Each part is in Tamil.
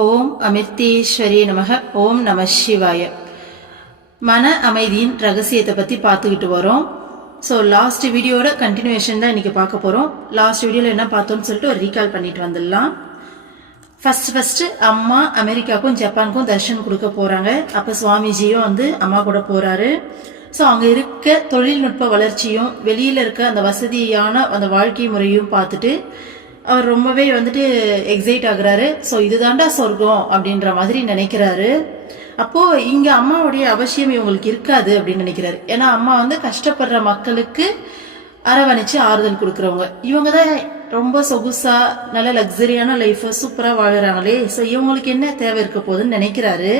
ஓம் அமிர்தேஸ்வரி நமக. ஓம் நம சிவாய. மன அமைதியின் ரகசியத்தை பற்றி பார்த்துக்கிட்டு வரோம். ஸோ லாஸ்ட் வீடியோட கண்டினியூஷன் தான் இன்னைக்கு பார்க்க போகிறோம். லாஸ்ட் வீடியோவில் என்ன பார்த்தோம்னு சொல்லிட்டு ஒரு ரீகால் பண்ணிட்டு வந்துடலாம். ஃபர்ஸ்ட் அம்மா அமெரிக்காவுக்கும் ஜப்பானுக்கும் தர்ஷன் கொடுக்க போகிறாங்க. அப்போ சுவாமிஜியும் அம்மா கூட போகிறாரு. ஸோ அங்கே இருக்க தொழில்நுட்ப வளர்ச்சியும் வெளியில் இருக்க அந்த வசதியான அந்த வாழ்க்கை முறையும் பார்த்துட்டு அவர் ரொம்பவே எக்ஸைட் ஆகுறாரு. ஸோ இதுதாண்டா சொர்க்கம் அப்படின்ற மாதிரி நினைக்கிறாரு. அப்போ இங்க அம்மாவுடைய அவசியம் இவங்களுக்கு இருக்காது அப்படின்னு நினைக்கிறாரு. ஏன்னா அம்மா கஷ்டப்படுற மக்களுக்கு அரவணைச்சு ஆறுதல் கொடுக்கறவங்க. இவங்க தான் ரொம்ப சொகுசா நல்ல லக்ஸரியான லைஃப் சூப்பரா வாழறாங்களே. ஸோ இவங்களுக்கு என்ன தேவை இருக்க போகுதுன்னு நினைக்கிறாரு.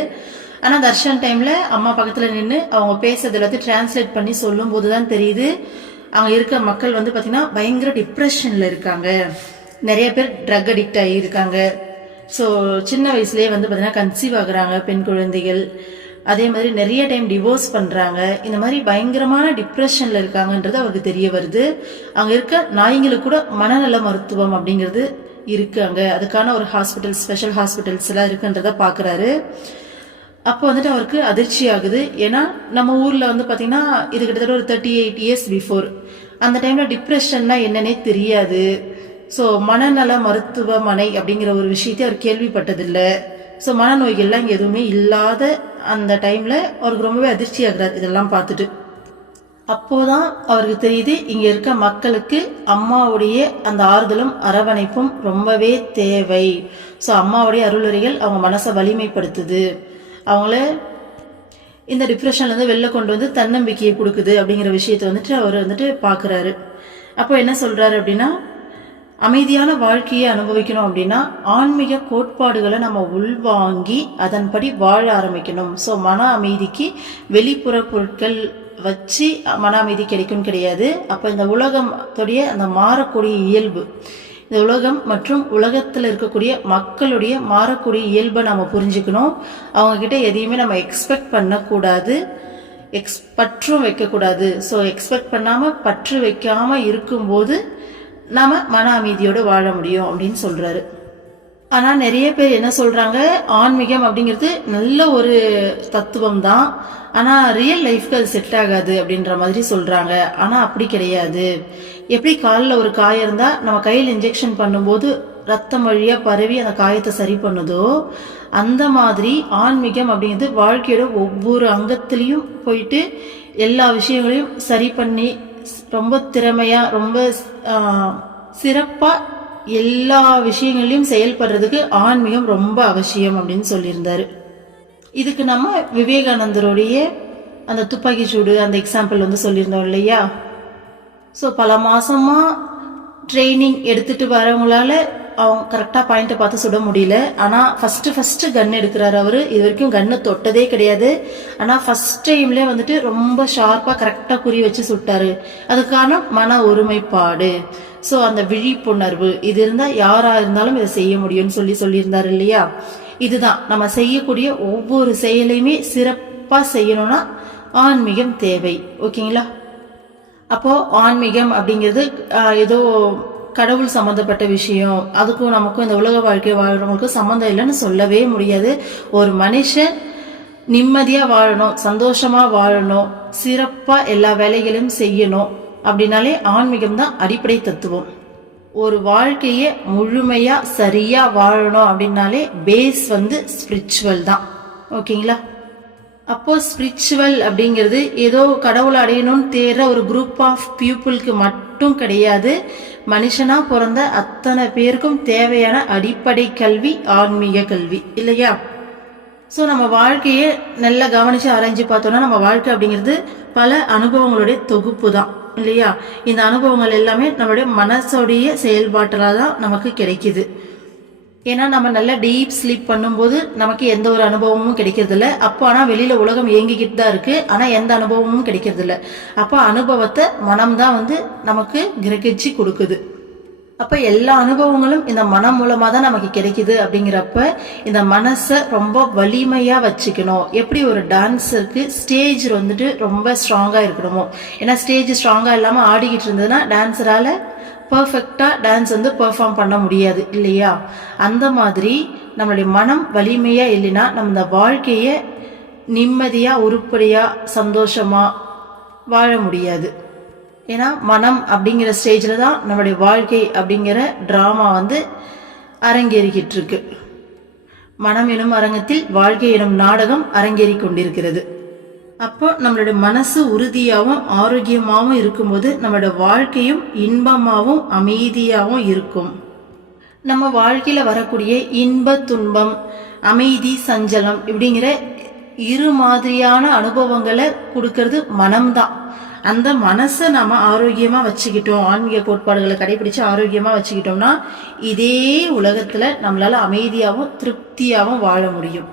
ஆனா தர்ஷன் டைம்ல அம்மா பக்கத்துல நின்று அவங்க பேசுறது எல்லாத்தையும் டிரான்ஸ்லேட் பண்ணி சொல்லும் போதுதான் தெரியுது அங்க இருக்க மக்கள் பாத்தீங்கன்னா பயங்கர டிப்ரெஷன்ல இருக்காங்க. நிறைய பேர் ட்ரக் அடிக்ட் ஆகியிருக்காங்க. ஸோ சின்ன வயசுலேயே பார்த்தீங்கன்னா கன்சீவ் ஆகுறாங்க பெண் குழந்தைகள். அதே மாதிரி நிறைய டைம் டிவோர்ஸ் பண்ணுறாங்க. இந்த மாதிரி பயங்கரமான டிப்ரெஷனில் இருக்காங்கன்றது அவருக்கு தெரிய வருது. அங்கே இருக்க நாய்ங்களுக்கு கூட மனநல மருத்துவம் அப்படிங்கிறது இருக்காங்க. அதுக்கான ஒரு ஹாஸ்பிட்டல், ஸ்பெஷல் ஹாஸ்பிட்டல்ஸ் எல்லாம் இருக்குன்றத பார்க்குறாரு. அப்போ அவருக்கு அதிர்ச்சி ஆகுது. ஏன்னா நம்ம ஊரில் பார்த்தீங்கன்னா இது கிட்டத்தட்ட ஒரு 38 இயர்ஸ் பிஃபோர். அந்த டைமில் டிப்ரெஷன்னா என்னன்னே தெரியாது. ஸோ மனநல மருத்துவமனை அப்படிங்கிற ஒரு விஷயத்தை அவர் கேள்விப்பட்டதில்லை. ஸோ மனநோய்கள்லாம் இங்கே எதுவுமே இல்லாத அந்த டைமில் அவருக்கு ரொம்பவே அதிர்ச்சி ஆகிறார் இதெல்லாம் பார்த்துட்டு. அப்போதான் அவருக்கு தெரியுது இங்கே இருக்க மக்களுக்கு அம்மாவுடைய அந்த ஆறுதலும் அரவணைப்பும் ரொம்பவே தேவை. ஸோ அம்மாவுடைய அருளுரைகள் அவங்க மனசை வலிமைப்படுத்துது. அவங்கள இந்த டிப்ரெஷன்லேருந்து வெளில கொண்டு தன்னம்பிக்கையை கொடுக்குது அப்படிங்கிற விஷயத்தை அவர் பார்க்குறாரு. அப்போ என்ன சொல்கிறாரு அப்படின்னா, அமைதியான வாழ்க்கையை அனுபவிக்கணும் அப்படின்னா ஆன்மீக கோட்பாடுகளை நம்ம உள்வாங்கி அதன்படி வாழ ஆரம்பிக்கணும். ஸோ மன அமைதிக்கு வெளிப்புற பொருட்கள் வச்சு மன அமைதி கிடைக்கும் கிடையாது. அப்போ இந்த உலகத்துடைய அந்த மாறக்கூடிய இயல்பு, இந்த உலகம் மற்றும் உலகத்தில் இருக்கக்கூடிய மக்களுடைய மாறக்கூடிய இயல்பை நம்ம புரிஞ்சுக்கணும். அவங்கக்கிட்ட எதையுமே நம்ம எக்ஸ்பெக்ட் பண்ணக்கூடாது, பற்றும் வைக்கக்கூடாது. ஸோ எக்ஸ்பெக்ட் பண்ணாமல் பற்று வைக்காமல் இருக்கும்போது நாம மன அமைதியோடு வாழ முடியும் அப்படின்னு சொல்றாரு. ஆனா நிறைய பேர் என்ன சொல்றாங்க, ஆன்மீகம் அப்படிங்கிறது நல்ல ஒரு தத்துவம் தான், ஆனா ரியல் லைஃப்க்கு அது செட் ஆகாது அப்படின்ற மாதிரி சொல்றாங்க. ஆனா அப்படி கிடையாது. எப்படி காலில் ஒரு காயம் இருந்தா நம்ம கையில் இன்ஜெக்ஷன் பண்ணும்போது ரத்தம் வழியா பரவி அந்த காயத்தை சரி பண்ணுதோ, அந்த மாதிரி ஆன்மீகம் அப்படிங்கிறது வாழ்க்கையோட ஒவ்வொரு அங்கத்திலையும் போயிட்டு எல்லா விஷயங்களையும் சரி பண்ணி ரொம்ப திறமையா ரொம்ப சிறப்பா எல்லா விஷயங்களையும் செயல்படுறதுக்கு ஆன்மீகம் ரொம்ப அவசியம் அப்படின்னு சொல்லியிருந்தாரு. இதுக்கு நம்ம விவேகானந்தருடைய அந்த துப்பாக்கி சூடு அந்த எக்ஸாம்பிள் சொல்லியிருந்தோம் இல்லையா. ஸோ பல மாசமா ட்ரைனிங் எடுத்துட்டு வரவங்களால அவங்க கரெக்டாக பாயிண்ட்டை பார்த்து சுட முடியல. ஆனால் ஃபர்ஸ்ட் கன் எடுக்கிறாரு அவரு. இது வரைக்கும் கன்னு தொட்டதே கிடையாது. ஆனால் ஃபர்ஸ்ட் டைம்ல ரொம்ப ஷார்ப்பாக கரெக்டாக குறி வச்சு சுட்டாரு. அதுக்கான மன ஒருமைப்பாடு, ஸோ அந்த விழிப்புணர்வு இது இருந்தால் யாரா இருந்தாலும் இதை செய்ய முடியும்னு சொல்லியிருந்தாரு இல்லையா. இதுதான் நம்ம செய்யக்கூடிய ஒவ்வொரு செயலையுமே சிறப்பாக செய்யணும்னா ஆன்மீகம் தேவை. ஓகேங்களா. அப்போ ஆன்மீகம் அப்படிங்கிறது ஏதோ கடவுள் சம்மந்தப்பட்ட விஷயம், அதுக்கும் நமக்கும் இந்த உலக வாழ்க்கை வாழ்றவங்களுக்கும் சம்மந்தம் இல்லைன்னு சொல்லவே முடியாது. ஒரு மனுஷன் நிம்மதியா வாழணும், சந்தோஷமா வாழணும், சிறப்பா எல்லா வேலைகளையும் செய்யணும் அப்படின்னாலே ஆன்மீகம் தான் அடிப்படை தத்துவம். ஒரு வாழ்க்கையை முழுமையா சரியா வாழணும் அப்படின்னாலே பேஸ் ஸ்பிரிச்சுவல் தான். ஓகேங்களா. அப்போ ஸ்பிரிச்சுவல் அப்படிங்கிறது ஏதோ கடவுள் அடையணும்னு தேடுற ஒரு குரூப் ஆஃப் பீப்புளுக்கு மட்டும் கிடையாது. மனுஷனா பிறந்த அத்தனை பேருக்கும் தேவையான அடிப்படை கல்வி ஆன்மீக கல்வி இல்லையா. ஸோ நம்ம வாழ்க்கையை நல்லா கவனிச்சு ஆராய்ஞ்சு பார்த்தோம்னா நம்ம வாழ்க்கை அப்படிங்கிறது பல அனுபவங்களுடைய தொகுப்பு தான் இல்லையா. இந்த அனுபவங்கள் எல்லாமே நம்மளுடைய மனசோடைய செயல்பாட்டில் தான் நமக்கு கிடைக்குது. ஏன்னா நம்ம நல்லா டீப் ஸ்லீப் பண்ணும்போது நமக்கு எந்த ஒரு அனுபவமும் கிடைக்கிறது இல்லை. அப்போ ஆனால் வெளியில உலகம் இயங்கிக்கிட்டு தான் இருக்கு, ஆனால் எந்த அனுபவமும் கிடைக்கிறது இல்லை. அப்போ அனுபவத்தை மனம்தான் நமக்கு கிரகிச்சு கொடுக்குது. அப்ப எல்லா அனுபவங்களும் இந்த மனம் மூலமா தான் நமக்கு கிடைக்குது. அப்படிங்கிறப்ப இந்த மனசை ரொம்ப வலிமையா வச்சுக்கணும். எப்படி ஒரு டான்ஸருக்கு ஸ்டேஜ் ரொம்ப ஸ்ட்ராங்கா இருக்கணுமோ, ஏன்னா ஸ்டேஜ் ஸ்ட்ராங்கா இல்லாம ஆடிக்கிட்டு இருந்ததுன்னா டான்ஸரால பர்ஃபெக்டா டான்ஸ் பெர்ஃபார்ம் பண்ண முடியாது இல்லையா. அந்த மாதிரி நம்மளுடைய மனம் வலிமையா இல்லைன்னா நம்ம இந்த வாழ்க்கைய நிம்மதியா உருப்படியா சந்தோஷமா வாழ முடியாது. ஏன்னா மனம் அப்படிங்கிற ஸ்டேஜில் தான் நம்மளுடைய வாழ்க்கை அப்படிங்கிற ட்ராமா அரங்கேறிக்கிட்டு இருக்கு. மனம் எனும் அரங்கத்தில் வாழ்க்கை எனும் நாடகம் அரங்கேறி கொண்டிருக்கிறது. அப்போ நம்மளுடைய மனசு உறுதியாகவும் ஆரோக்கியமாகவும் இருக்கும்போது நம்மளோட வாழ்க்கையும் இன்பமாகவும் அமைதியாகவும் இருக்கும். நம்ம வாழ்க்கையில் வரக்கூடிய இன்ப துன்பம், அமைதி சஞ்சலம் இப்படிங்கிற இரு மாதிரியான அனுபவங்களை கொடுக்கறது மனம்தான். அந்த மனசை நம்ம ஆரோக்கியமா வச்சுக்கிட்டோம், ஆன்மீக கோட்பாடுகளை கடைபிடிச்சு ஆரோக்கியமா வச்சுக்கிட்டோம்னா இதே உலகத்துல நம்மளால அமைதியாகவும் திருப்தியாகவும் வாழ முடியும்.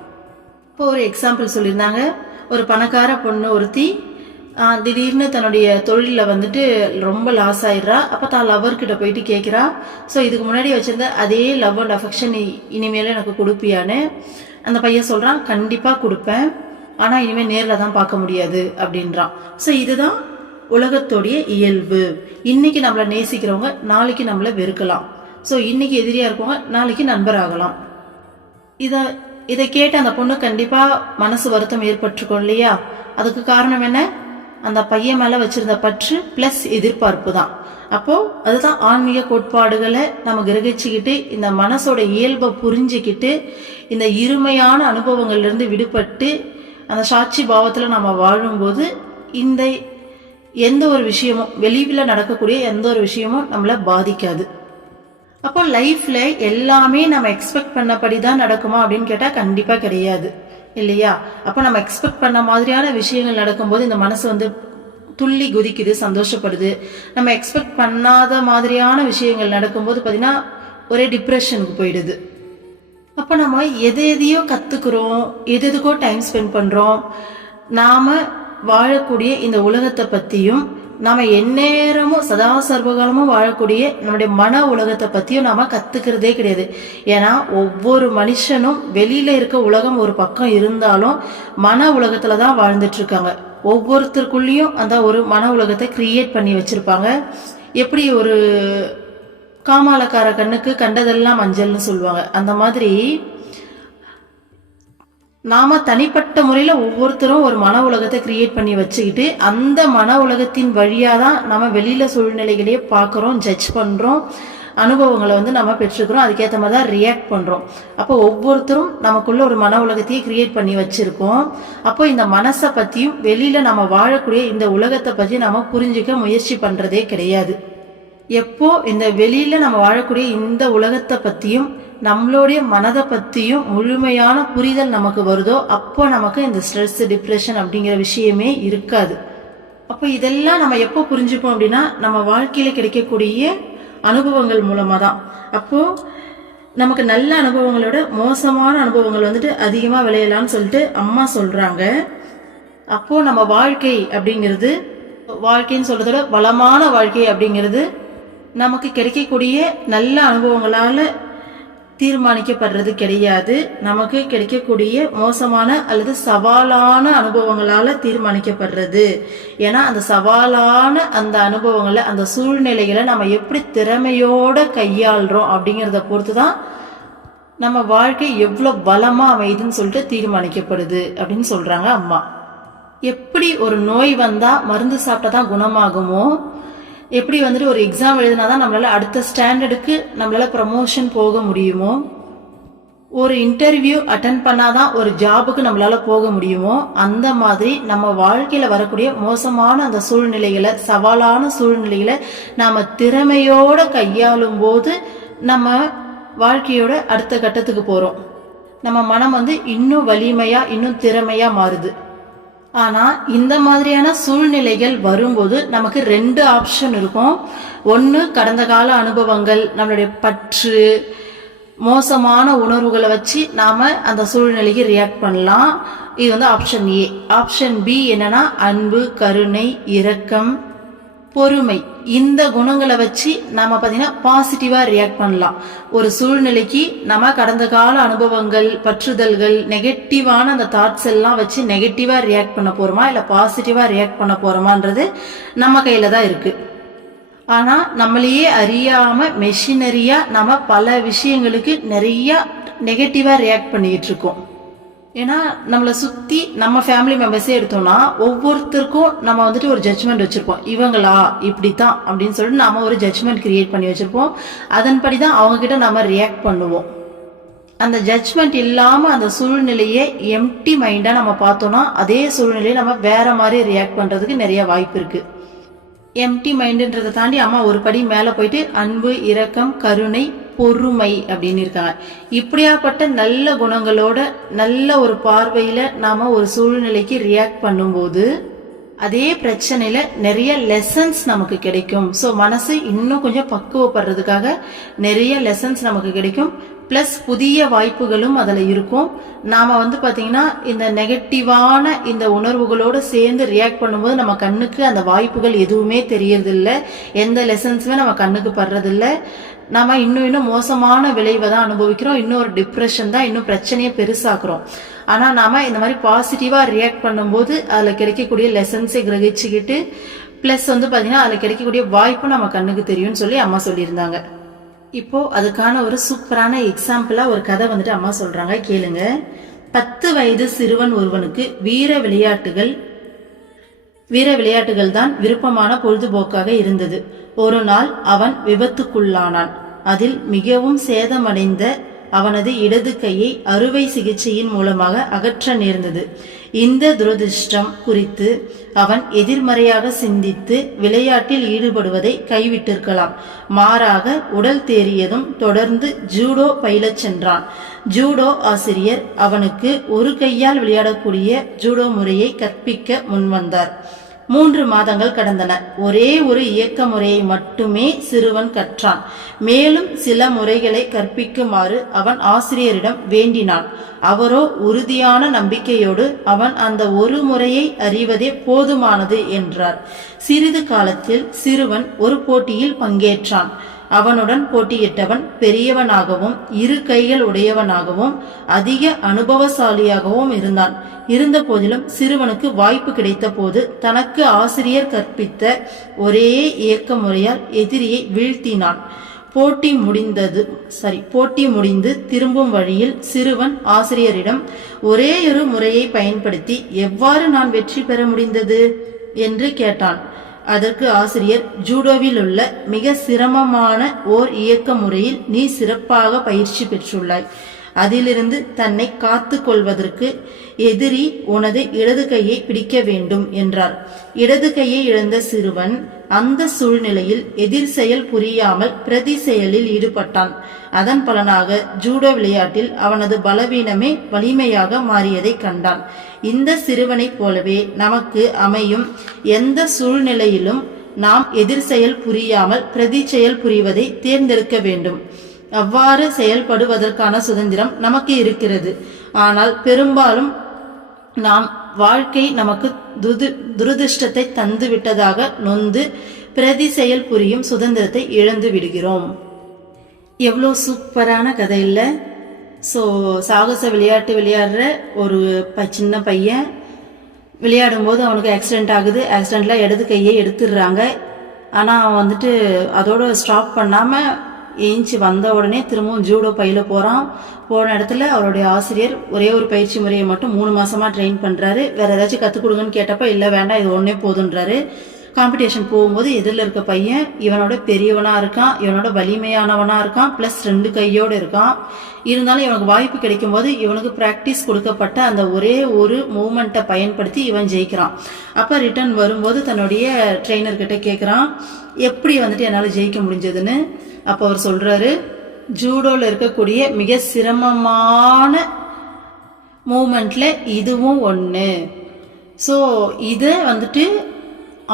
இப்போ ஒரு எக்ஸாம்பிள் சொல்லியிருந்தாங்க. ஒரு பணக்கார பொண்ணு ஒருத்தி திடீர்னு தன்னுடைய தொழிலில் ரொம்ப லாஸ் ஆயிடுறா. அப்போ தான் லவர்கிட்ட போயிட்டு கேட்குறா, ஸோ இதுக்கு முன்னாடி வச்சிருந்த அதே லவ் அண்ட் அஃபெக்ஷன் இனிமேல் எனக்கு கொடுப்பியான்னு. அந்த பையன் சொல்கிறான், கண்டிப்பாக கொடுப்பேன், ஆனால் இனிமேல் நேரில் தான் பார்க்க முடியாது அப்படின்றான். ஸோ இதுதான் உலகத்தோடைய இயல்பு. இன்னைக்கு நம்மளை நேசிக்கிறவங்க நாளைக்கு நம்மளை வெறுக்கலாம். ஸோ இன்னைக்கு எதிரியா இருக்கவங்க நாளைக்கு நண்பராகலாம். இதை கேட்டு அந்த பொண்ணு கண்டிப்பா மனசு வருத்தம் ஏற்பட்டிருக்கும் இல்லையா? அதுக்கு காரணம் என்ன? அந்த பையன் மேல வச்சிருந்த பற்று பிளஸ் எதிர்பார்ப்பு தான். அப்போ அதுதான் ஆன்மீக கோட்பாடுகளை நம்ம கிரகிச்சுக்கிட்டு இந்த மனசோட இயல்பை புரிஞ்சுக்கிட்டு இந்த இருமையான அனுபவங்கள்ல இருந்து விடுபட்டு அந்த சாட்சி பாவத்துல நம்ம வாழும்போது இந்த எந்த ஒரு விஷயமும் வெளியில நடக்கக்கூடிய எந்த ஒரு விஷயமும் நம்மள பாதிக்காது. அப்போ லைஃப்ல எல்லாமே நம்ம எக்ஸ்பெக்ட் பண்ணபடிதான் நடக்குமா அப்படின்னு கேட்டா கண்டிப்பா கிடையாது இல்லையா? அப்போ நம்ம எக்ஸ்பெக்ட் பண்ண மாதிரியான விஷயங்கள் நடக்கும்போது இந்த மனசு துள்ளி குதிக்குது, சந்தோஷப்படுது. நம்ம எக்ஸ்பெக்ட் பண்ணாத மாதிரியான விஷயங்கள் நடக்கும்போது பார்த்தீங்கன்னா ஒரே டிப்ரெஷனுக்கு போயிடுது. அப்போ நம்ம எதையோ கத்துக்கிறோம், எதுக்கோ டைம் ஸ்பெண்ட் பண்றோம். நாம வாழக்கூடிய இந்த உலகத்தை பத்தியும் நாம எந்நேரமும் சதா சர்வகாலமும் வாழக்கூடிய நம்முடைய மன உலகத்தை பத்தியும் நாம கத்துக்கிறதே கிடையாது. ஏன்னா ஒவ்வொரு மனுஷனும் வெளியில இருக்க உலகம் ஒரு பக்கம் இருந்தாலும் மன உலகத்துலதான் வாழ்ந்துட்டு இருக்காங்க. ஒவ்வொருத்தருக்குள்ளேயும் அந்த ஒரு மன உலகத்தை கிரியேட் பண்ணி வச்சிருப்பாங்க. எப்படி ஒரு காமாலக்கார கண்ணுக்கு கண்டதெல்லாம் மஞ்சள்னு சொல்லுவாங்க, அந்த மாதிரி நாம தனிப்பட்ட முறையில ஒவ்வொருத்தரும் ஒரு மன உலகத்தை கிரியேட் பண்ணி வச்சுக்கிட்டு அந்த மன உலகத்தின் வழியாதான் நம்ம வெளியில சூழ்நிலைகளையே பார்க்கறோம், ஜட்ஜ் பண்றோம், அனுபவங்களை நம்ம பெற்றுக்கிறோம், அதுக்கேற்ற மாதிரி தான் ரியாக்ட் பண்றோம். அப்போ ஒவ்வொருத்தரும் நமக்குள்ள ஒரு மன உலகத்தையே கிரியேட் பண்ணி வச்சிருக்கோம். அப்போ இந்த மனசை பத்தியும் வெளியில நம்ம வாழக்கூடிய இந்த உலகத்தை பத்தி நம்ம புரிஞ்சுக்க முயற்சி பண்றதே கிடையாது. எப்போ இந்த வெளியில நம்ம வாழக்கூடிய இந்த உலகத்தை பத்தியும் நம்மளுடைய மனதை பத்தியும் முழுமையான புரிதல் நமக்கு வருதோ அப்போ நமக்கு இந்த ஸ்ட்ரெஸ், டிப்ரெஷன் அப்படிங்கிற விஷயமே இருக்காது. அப்போ இதெல்லாம் நம்ம எப்போ புரிஞ்சுப்போம் அப்படின்னா நம்ம வாழ்க்கையில கிடைக்கக்கூடிய அனுபவங்கள் மூலமா தான். அப்போ நமக்கு நல்ல அனுபவங்களோட மோசமான அனுபவங்கள் அதிகமா விளையலாம்னு சொல்லிட்டு அம்மா சொல்றாங்க. அப்போ நம்ம வாழ்க்கை அப்படிங்கிறது, வாழ்க்கைன்னு சொல்றதோட வளமான வாழ்க்கை அப்படிங்கிறது நமக்கு கிடைக்கக்கூடிய நல்ல அனுபவங்களால தீர்மானிக்கப்படுறது கிடையாது. நமக்கு கிடைக்கக்கூடிய மோசமான அல்லது சவாலான அனுபவங்களால தீர்மானிக்கப்படுறது. ஏன்னா அந்த சவாலான அந்த அனுபவங்களை, அந்த சூழ்நிலைகளை நம்ம எப்படி திறமையோட கையாளுறோம் அப்படிங்கிறத பொறுத்துதான் நம்ம வாழ்க்கை எவ்வளவு பலமா அமையுதுன்னு சொல்லிட்டு தீர்மானிக்கப்படுது அப்படின்னு சொல்றாங்க அம்மா. எப்படி ஒரு நோய் வந்தா மருந்து சாப்பிட்டாதான் குணமாகுமோ, எப்படி ஒரு எக்ஸாம் எழுதினாதான் நம்மளால அடுத்த ஸ்டாண்டர்டுக்கு நம்மளால ப்ரமோஷன் போக முடியுமோ, ஒரு இன்டர்வியூ அட்டென்ட் பண்ணாதான் ஒரு ஜாபுக்கு நம்மளால போக முடியுமோ, அந்த மாதிரி நம்ம வாழ்க்கையில வரக்கூடிய மோசமான அந்த சூழ்நிலைகளை, சவாலான சூழ்நிலைகளை நாம திறமையோட கையாளும் போது நம்ம வாழ்க்கையோட அடுத்த கட்டத்துக்கு போறோம். நம்ம மனம் இன்னும் வலிமையா, இன்னும் திறமையா மாறுது. ஆனா இந்த மாதிரியான சூழ்நிலைகள் வரும்போது நமக்கு 2 ஆப்ஷன் இருக்கும். ஒன்னு, கடந்த கால அனுபவங்கள், நம்மளுடைய பற்று, மோசமான உணர்வுகளை வச்சு நாம அந்த சூழ்நிலைக்கு ரியாக்ட் பண்ணலாம். இது ஆப்ஷன் ஏ. ஆப்ஷன் பி என்னன்னா அன்பு, கருணை, இரக்கம், பொறுமை, இந்த குணங்களை வச்சு நாம பாத்தீங்கன்னா பாசிட்டிவா ரியாக்ட் பண்ணலாம். ஒரு சூழ்நிலைக்கு நம்ம கடந்த கால அனுபவங்கள், பற்றுதல்கள், நெகட்டிவான அந்த தாட்ஸ் எல்லாம் வச்சு நெகட்டிவா ரியாக்ட் பண்ண போறோமா இல்ல பாசிட்டிவா ரியாக்ட் பண்ண போறோமான்றது நம்ம கையில தான் இருக்கு. ஆனா நம்மளையே அறியாம மெஷினரியா நம்ம பல விஷயங்களுக்கு நிறைய நெகட்டிவாக ரியாக்ட் பண்ணிக்கிட்டு இருக்கோம். ஏன்னா நம்மளை சுற்றி நம்ம ஃபேமிலி மெம்பர்ஸே எடுத்தோம்னா ஒவ்வொருத்தருக்கும் நம்ம வந்துட்டு ஒரு ஜட்ஜ்மெண்ட் வச்சுருப்போம். இவங்களா இப்படித்தான் அப்படின்னு சொல்லிட்டு நம்ம ஒரு ஜட்ஜ்மெண்ட் கிரியேட் பண்ணி வச்சுருப்போம். அதன்படி தான் அவங்கக்கிட்ட நம்ம ரியாக்ட் பண்ணுவோம். அந்த ஜட்ஜ்மெண்ட் இல்லாமல் அந்த சூழ்நிலையை எம்டி மைண்டாக நம்ம பார்த்தோம்னா அதே சூழ்நிலையை நம்ம வேற மாதிரி ரியாக்ட் பண்ணுறதுக்கு நிறைய வாய்ப்பு இருக்குது. எம்டி மைண்டுன்றதை தாண்டி அம்மா ஒரு படி மேலே போயிட்டு அன்பு, இரக்கம், கருணை, பொறுமை அப்படின்னு இருக்காங்க. இப்படியாப்பட்ட நல்ல குணங்களோட நல்ல ஒரு பார்வையில் நாம் ஒரு சூழ்நிலைக்கு ரியாக்ட் பண்ணும்போது அதே பிரச்சனையில நிறைய லெசன்ஸ் நமக்கு கிடைக்கும். ஸோ மனசு இன்னும் கொஞ்சம் பக்குவப்படுறதுக்காக நிறைய லெசன்ஸ் நமக்கு கிடைக்கும். ப்ளஸ் புதிய வாய்ப்புகளும் அதில் இருக்கும். நாம் பார்த்தீங்கன்னா இந்த நெகட்டிவான இந்த உணர்வுகளோடு சேர்ந்து ரியாக்ட் பண்ணும்போது நம்ம கண்ணுக்கு அந்த வாய்ப்புகள் எதுவுமே தெரியறதில்லை. எந்த லெசன்ஸுமே நம்ம கண்ணுக்கு படுறதில்லை. நம்ம இன்னும் மோசமான விளைவை தான் அனுபவிக்கிறோம். இன்னும் ஒரு டிப்ரெஷன் தான், இன்னும் பிரச்சனையை பெருசாக்குறோம். ஆனால் நாம் இந்த மாதிரி பாசிட்டிவாக ரியாக்ட் பண்ணும்போது அதில் கிடைக்கக்கூடிய லெசன்ஸை கிரகிச்சுக்கிட்டு ப்ளஸ் பார்த்தீங்கன்னா அதில் கிடைக்கக்கூடிய வாய்ப்பு நம்ம கண்ணுக்கு தெரியும்னு சொல்லி அம்மா சொல்லியிருந்தாங்க. இப்போ அதுக்கான ஒரு சூப்பரான எக்ஸாம்பிளா ஒரு கதை அம்மா சொல்றாங்க, கேளுங்க. 10 வயது சிறுவன் ஒருவனுக்கு வீர விளையாட்டுகள் தான் விருப்பமான பொழுதுபோக்காக இருந்தது. ஒரு நாள் அவன் விபத்துக்குள்ளானான். அதில் மிகவும் சேதமடைந்த அவனது இடது கையை அறுவை சிகிச்சையின் மூலமாக அகற்ற நேர்ந்தது. இந்த துரதிர்ஷ்டம் குறித்து அவன் எதிர்மறையாக சிந்தித்து விளையாட்டில் ஈடுபடுவதை கைவிட்டிருக்கலாம். மாறாக உடல் தேறியதும் தொடர்ந்து ஜூடோ பயிலச் சென்றான். ஜூடோ ஆசிரியர் அவனுக்கு ஒரு கையால் விளையாடக்கூடிய ஜூடோ முறையை கற்பிக்க முன்வந்தார். 3 மாதங்கள் கடந்தன. ஒரே ஒரு இயக்க முறையை மட்டுமே சிறுவன் கற்றான். மேலும் சில முறைகளை கற்பிக்குமாறு அவன் ஆசிரியரிடம் வேண்டினான். அவரோ உறுதியான நம்பிக்கையோடு அவன் அந்த ஒரு முறையை அறிவதே போதுமானது என்றார். சிறிது காலத்தில் சிறுவன் ஒரு போட்டியில் பங்கேற்றான். அவனுடன் போட்டியிட்டவன் பெரியவனாகவும் 2 கைகள் உடையவனாகவும் அதிக அனுபவசாலியாகவும் இருந்தான். இருந்த போதிலும் சிறுவனுக்கு வாய்ப்பு கிடைத்த போது தனக்கு ஆசிரியர் கற்பித்த ஒரே இயக்க முறையால் எதிரியை வீழ்த்தினான். போட்டி முடிந்து திரும்பும் வழியில் சிறுவன் ஆசிரியரிடம் ஒரே ஒரு முறையை பயன்படுத்தி எவ்வாறு நான் வெற்றி பெற முடிந்தது என்று கேட்டான். அதற்கு ஆசிரியர், ஜூடோவில் உள்ள மிக சிரமமான ஓர் இயக்க முறையில் நீ சிறப்பாக பயிற்சி பெற்றுள்ளாய். அதிலிருந்து தன்னை காத்து கொள்வதற்கு எதிரி உனது இடது கையை பிடிக்க வேண்டும் என்றார். இடது கையை இழந்த சிறுவன் அந்த சூழ்நிலையில் எதிர் செயல் புரியாமல் பிரதி செயலில் ஈடுபட்டான். அதன் பலனாக ஜூடோ விளையாட்டில் அவனது பலவீனமே வலிமையாக மாறியதை கண்டான். இந்த சிறுவனைப் போலவே நமக்கு அமையும் எந்த சூழ்நிலையிலும் நாம் எதிர் செயல் புரியாமல் பிரதி செயல் புரிவதை தேர்ந்தெடுக்க வேண்டும். அவ்வாறு செயல்படுவதற்கான சுதந்திரம் நமக்கு இருக்கிறது. ஆனால் பெரும்பாலும் நாம் வாழ்க்கை நமக்கு துரதிர்ஷ்டத்தை தந்து விட்டதாக நொந்து பிரதி செயல் புரியும் சுதந்திரத்தை இழந்து விடுகிறோம். எவ்வளோ சூப்பரான கதை இல்லை? ஸோ சாகச விளையாட்டு விளையாடுற ஒரு சின்ன பையன் விளையாடும்போது அவனுக்கு ஆக்சிடென்ட் ஆகுது. ஆக்சிடென்ட்ல இடது கையை எடுத்துடுறாங்க. ஆனால் அவன் அதோட ஸ்டாப் பண்ணாமல் ஏஞ்சி வந்த உடனே திரும்பவும் ஜூடோ பயில போன இடத்துல அவருடைய ஆசிரியர் ஒரே ஒரு பயிற்சி முறையை மட்டும் 3 மாசமா ட்ரெயின் பண்றாரு. வேற ஏதாச்சும் கற்றுக் கொடுங்கன்னு கேட்டப்ப இல்லை வேண்டாம், இது ஒன்னே போதுன்றாரு. காம்படிஷன் போகும்போது எதிரில் இருக்க பையன் இவனோட பெரியவனா இருக்கான், இவனோட வலிமையானவனா இருக்கான், ப்ளஸ் 2 கையோடு இருக்கான். இருந்தாலும் இவனுக்கு வாய்ப்பு கிடைக்கும் போது இவனுக்கு பிராக்டிஸ் கொடுக்கப்பட்ட அந்த ஒரே ஒரு மூமெண்ட்டை பயன்படுத்தி இவன் ஜெயிக்கிறான். அப்போ ரிட்டர்ன் வரும்போது தன்னுடைய ட்ரெயினர்கிட்ட கேட்குறான், எப்படி என்னால் ஜெயிக்க முடிஞ்சதுன்னு. அப்போ அவர் சொல்றாரு, ஜூடோவில் இருக்கக்கூடிய மிக சிரமமான மூமெண்ட்ல இதுவும் ஒன்று. ஸோ இதை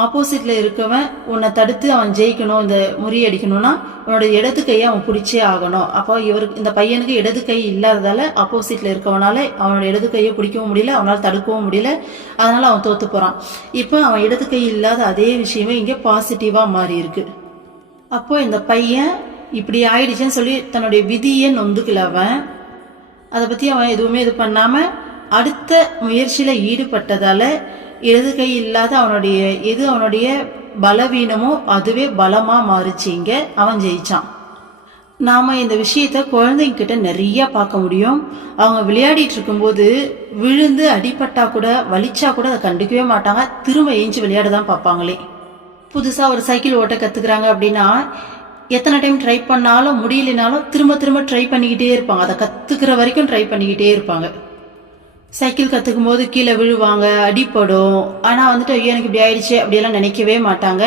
ஆப்போசிட்ல இருக்கவன் உன்னை தடுத்து அவன் ஜெயிக்கணும், இந்த முறியடிக்கணும்னா உன்னோட இடது கையை அவன் பிடிச்சே ஆகணும். அப்போ இந்த பையனுக்கு இடது கை இல்லாததால ஆப்போசிட்ல இருக்கவனால அவனோட இடது கையை பிடிக்கவும் முடியல, அவனால் தடுக்கவும் முடியல. அதனால அவன் தோத்து போறான். இப்போ அவன் இடது கை இல்லாத அதே விஷயமே இங்கே பாசிட்டிவா மாறி இருக்கு. அப்போ இந்த பையன் இப்படி ஆயிடுச்சுன்னு சொல்லி தன்னுடைய விதியை நொந்துக்கல. அவன் அதை பத்தி அவன் எதுவுமே இது பண்ணாம அடுத்த முயற்சியில ஈடுபட்டதால இடது கை இல்லாத அவனுடைய பலவீனமோ அதுவே பலமா மாறிச்சிங்க. அவன் ஜெயிச்சான். நாம இந்த விஷயத்த குழந்தைங்க கிட்ட நிறைய பார்க்க முடியும். அவங்க விளையாடிட்டு இருக்கும்போது விழுந்து அடிபட்டா கூட வலிச்சா கூட அதை கண்டுக்கவே மாட்டாங்க. திரும்ப ஏஞ்சி விளையாட தான் பார்ப்பாங்களே. புதுசா ஒரு சைக்கிள் ஓட்ட கத்துக்கிறாங்க அப்படின்னா எத்தனை டைம் ட்ரை பண்ணாலும் முடியலனாலும் திரும்ப திரும்ப ட்ரை பண்ணிக்கிட்டே இருப்பாங்க. அதை கத்துக்கிற வரைக்கும் ட்ரை பண்ணிக்கிட்டே இருப்பாங்க. சைக்கிள் கத்துக்கும் போது கீழே விழுவாங்க, அடிப்படும். ஆனா வந்துட்டு ஐயோ எனக்கு இப்படி ஆயிடுச்சு அப்படியெல்லாம் நினைக்கவே மாட்டாங்க.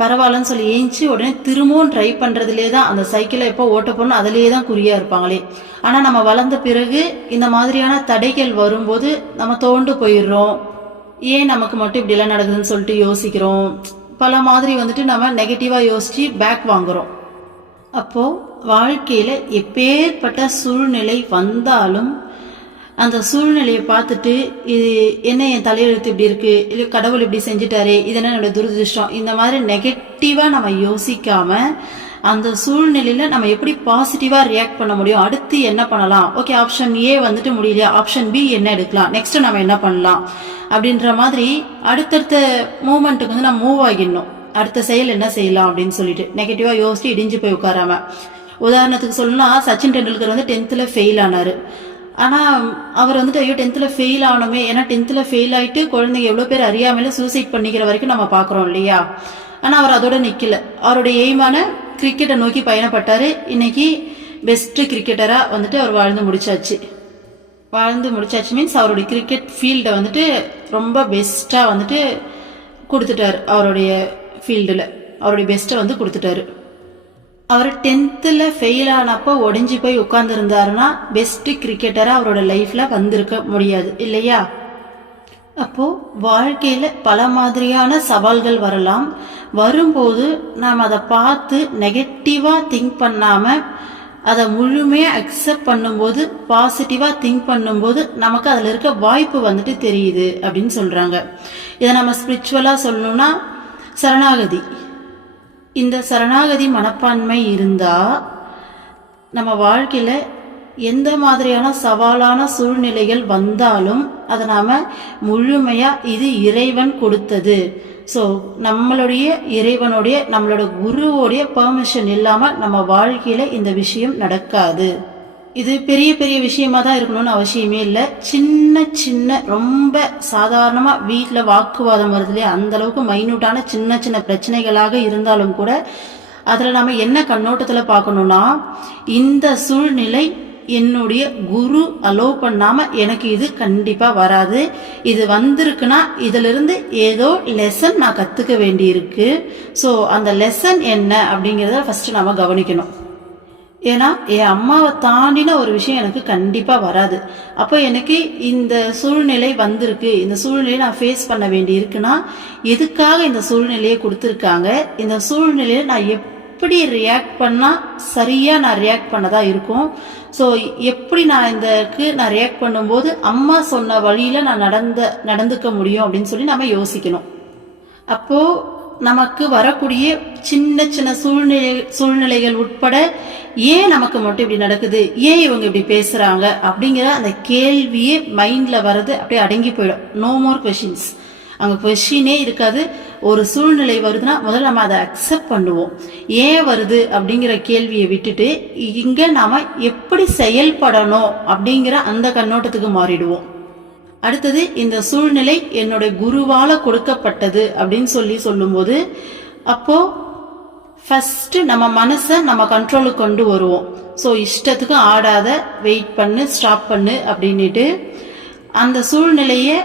பரவாயில்லன்னு சொல்லி ஏஞ்சி உடனே திரும்பவும் ட்ரை பண்றதுலேயே தான் அந்த சைக்கிளை எப்போ ஓட்ட போகணும் அதிலேயே தான் குறியா இருப்பாங்களே. ஆனா நம்ம வளர்ந்த பிறகு இந்த மாதிரியான தடைகள் வரும்போது நம்ம தோண்டு போயிடுறோம். ஏன் நமக்கு மட்டும் இப்படி எல்லாம் நடக்குதுன்னு சொல்லிட்டு யோசிக்கிறோம். பல மாதிரி வந்துட்டு நம்ம நெகட்டிவா யோசிச்சு பேக் வாங்குறோம். அப்போ வாழ்க்கையில எப்பேற்பட்ட சூழ்நிலை வந்தாலும் அந்த சூழ்நிலையை பார்த்துட்டு இது என்ன என் தலையெழுத்து இப்படி இருக்கு, இல்லை கடவுள் இப்படி செஞ்சுட்டாரே, இதெல்லாம் என்னோட துரதிருஷ்டம், இந்த மாதிரி நெகட்டிவா நம்ம யோசிக்காம அந்த சூழ்நிலையில நம்ம எப்படி பாசிட்டிவா ரியாக்ட் பண்ண முடியும், அடுத்து என்ன பண்ணலாம், ஓகே ஆப்ஷன் ஏ வந்துட்டு முடியலையா, ஆப்ஷன் பி என்ன எடுக்கலாம், நெக்ஸ்ட் நம்ம என்ன பண்ணலாம் அப்படின்ற மாதிரி அடுத்தடுத்த மூமெண்ட்டுக்கு வந்து நம்ம மூவ் ஆகிடணும். அடுத்த செயல் என்ன செய்யலாம் அப்படின்னு சொல்லிட்டு நெகட்டிவா யோசிச்சு இடிஞ்சு போய் உட்காராம. உதாரணத்துக்கு சொல்லணும்னா சச்சின் டெண்டுல்கர் வந்து 10th ஃபெயில் ஆனாரு. ஆனால் அவர் வந்துட்டு ஐயோ 10th ஃபெயில் ஆகணுமே, ஏன்னா 10th ஃபெயில் ஆகிட்டு குழந்தைங்க எவ்வளோ பேர் அறியாமலே சூசைட் பண்ணிக்கிற வரைக்கும் நம்ம பார்க்குறோம் இல்லையா. ஆனால் அவர் அதோட நிற்கல. அவருடைய எய்மான கிரிக்கெட்டை நோக்கி பயணப்பட்டார். இன்னைக்கு பெஸ்ட்டு கிரிக்கெட்டராக வந்துட்டு அவர் வாழ்ந்து முடிச்சாச்சு மீன்ஸ் அவருடைய கிரிக்கெட் ஃபீல்டை வந்துட்டு ரொம்ப பெஸ்ட்டாக வந்துட்டு கொடுத்துட்டாரு. அவருடைய ஃபீல்டில் அவருடைய பெஸ்ட்டை வந்து கொடுத்துட்டாரு. அவர் 10th ஃபெயில் ஆனப்போ ஒடிஞ்சு போய் உட்கார்ந்துருந்தாருன்னா பெஸ்ட் கிரிக்கெட்டரா அவரோட லைஃப்ல வந்திருக்க முடியாது இல்லையா. அப்போ வாழ்க்கையில பல மாதிரியான சவால்கள் வரலாம். வரும்போது நாம் அதை பார்த்து நெகட்டிவா திங்க் பண்ணாம அதை முழுமையா அக்செப்ட் பண்ணும்போது, பாசிட்டிவா திங்க் பண்ணும்போது நமக்கு அதுல இருக்க வாய்ப்பு வந்துட்டு தெரியுது அப்படின்னு சொல்றாங்க. இதை நம்ம ஸ்பிரிச்சுவலா சொல்லணும்னா சரணாகதி. இந்த சரணாகதி மனப்பான்மை இருந்தா நம்ம வாழ்க்கையில எந்த மாதிரியான சவாலான சூழ்நிலைகள் வந்தாலும் அதை நாம முழுமையா இது இறைவன் கொடுத்தது, ஸோ நம்மளுடைய இறைவனுடைய நம்மளோட குருவோடைய பெர்மிஷன் இல்லாம நம்ம வாழ்க்கையில இந்த விஷயம் நடக்காது. இது பெரிய பெரிய விஷயமா தான் இருக்கணும்னு அவசியமே இல்லை. சின்ன சின்ன ரொம்ப சாதாரணமா வீட்டில் வாக்குவாதம் வருது இல்லையா, அந்த அளவுக்கு மைனூட்டான சின்ன சின்ன பிரச்சனைகளாக இருந்தாலும் கூட அதில் நம்ம என்ன கண்ணோட்டத்தில் பார்க்கணும்னா, இந்த சூழ்நிலை என்னுடைய குரு அலோவ் பண்ணாம எனக்கு இது கண்டிப்பா வராது, இது வந்திருக்குன்னா இதுல இருந்து ஏதோ லெசன் நான் கத்துக்க வேண்டி இருக்கு. ஸோ அந்த லெசன் என்ன அப்படிங்கிறத ஃபர்ஸ்ட் நம்ம கவனிக்கணும். ஏன்னா என் அம்மாவை தாண்டின ஒரு விஷயம் எனக்கு கண்டிப்பா வராது. அப்போ எனக்கு இந்த சூழ்நிலை வந்திருக்கு, இந்த சூழ்நிலையை நான் ஃபேஸ் பண்ண வேண்டி இருக்குன்னா எதுக்காக இந்த சூழ்நிலையை கொடுத்துருக்காங்க, இந்த சூழ்நிலையை நான் எப்படி ரியாக்ட் பண்ணா சரியா நான் ரியாக்ட் பண்ணதா இருக்கும். ஸோ எப்படி நான் நான் ரியாக்ட் பண்ணும்போது அம்மா சொன்ன வழியில நான் நடந்துக்க முடியும் அப்படின்னு சொல்லி நம்ம யோசிக்கணும். அப்போ நமக்கு வரக்கூடிய சின்ன சின்ன சூழ்நிலைகள் உட்பட ஏன் நமக்கு மட்டும் இப்படி நடக்குது, ஏன் இவங்க இப்படி பேசுறாங்க அப்படிங்கிற அந்த கேள்வியே மைண்ட்ல வர்றது அப்படியே அடங்கி போயிடும். No more questions. அங்க கொஸ்டினே இருக்காது. ஒரு சூழ்நிலை வருதுன்னா முதல்ல நம்ம அதை அக்செப்ட் பண்ணுவோம். ஏன் வருது அப்படிங்கிற கேள்வியை விட்டுட்டு இங்க நாம எப்படி செயல்படணும் அப்படிங்கிற அந்த கண்ணோட்டத்துக்கு மாறிடுவோம். அடுத்தது இந்த சூழ்நிலை என்னோட குருவால கொடுக்கப்பட்டது அப்படின்னு சொல்லும்போது அப்போ ஃபர்ஸ்ட் நம்ம மனசை நம்ம கண்ட்ரோலுக்கு கொண்டு வருவோம். ஸோ இஷ்டத்துக்கு ஆடாத, வெயிட் பண்ணு, ஸ்டாப் பண்ணு அப்படின்ட்டு அந்த சூழ்நிலையை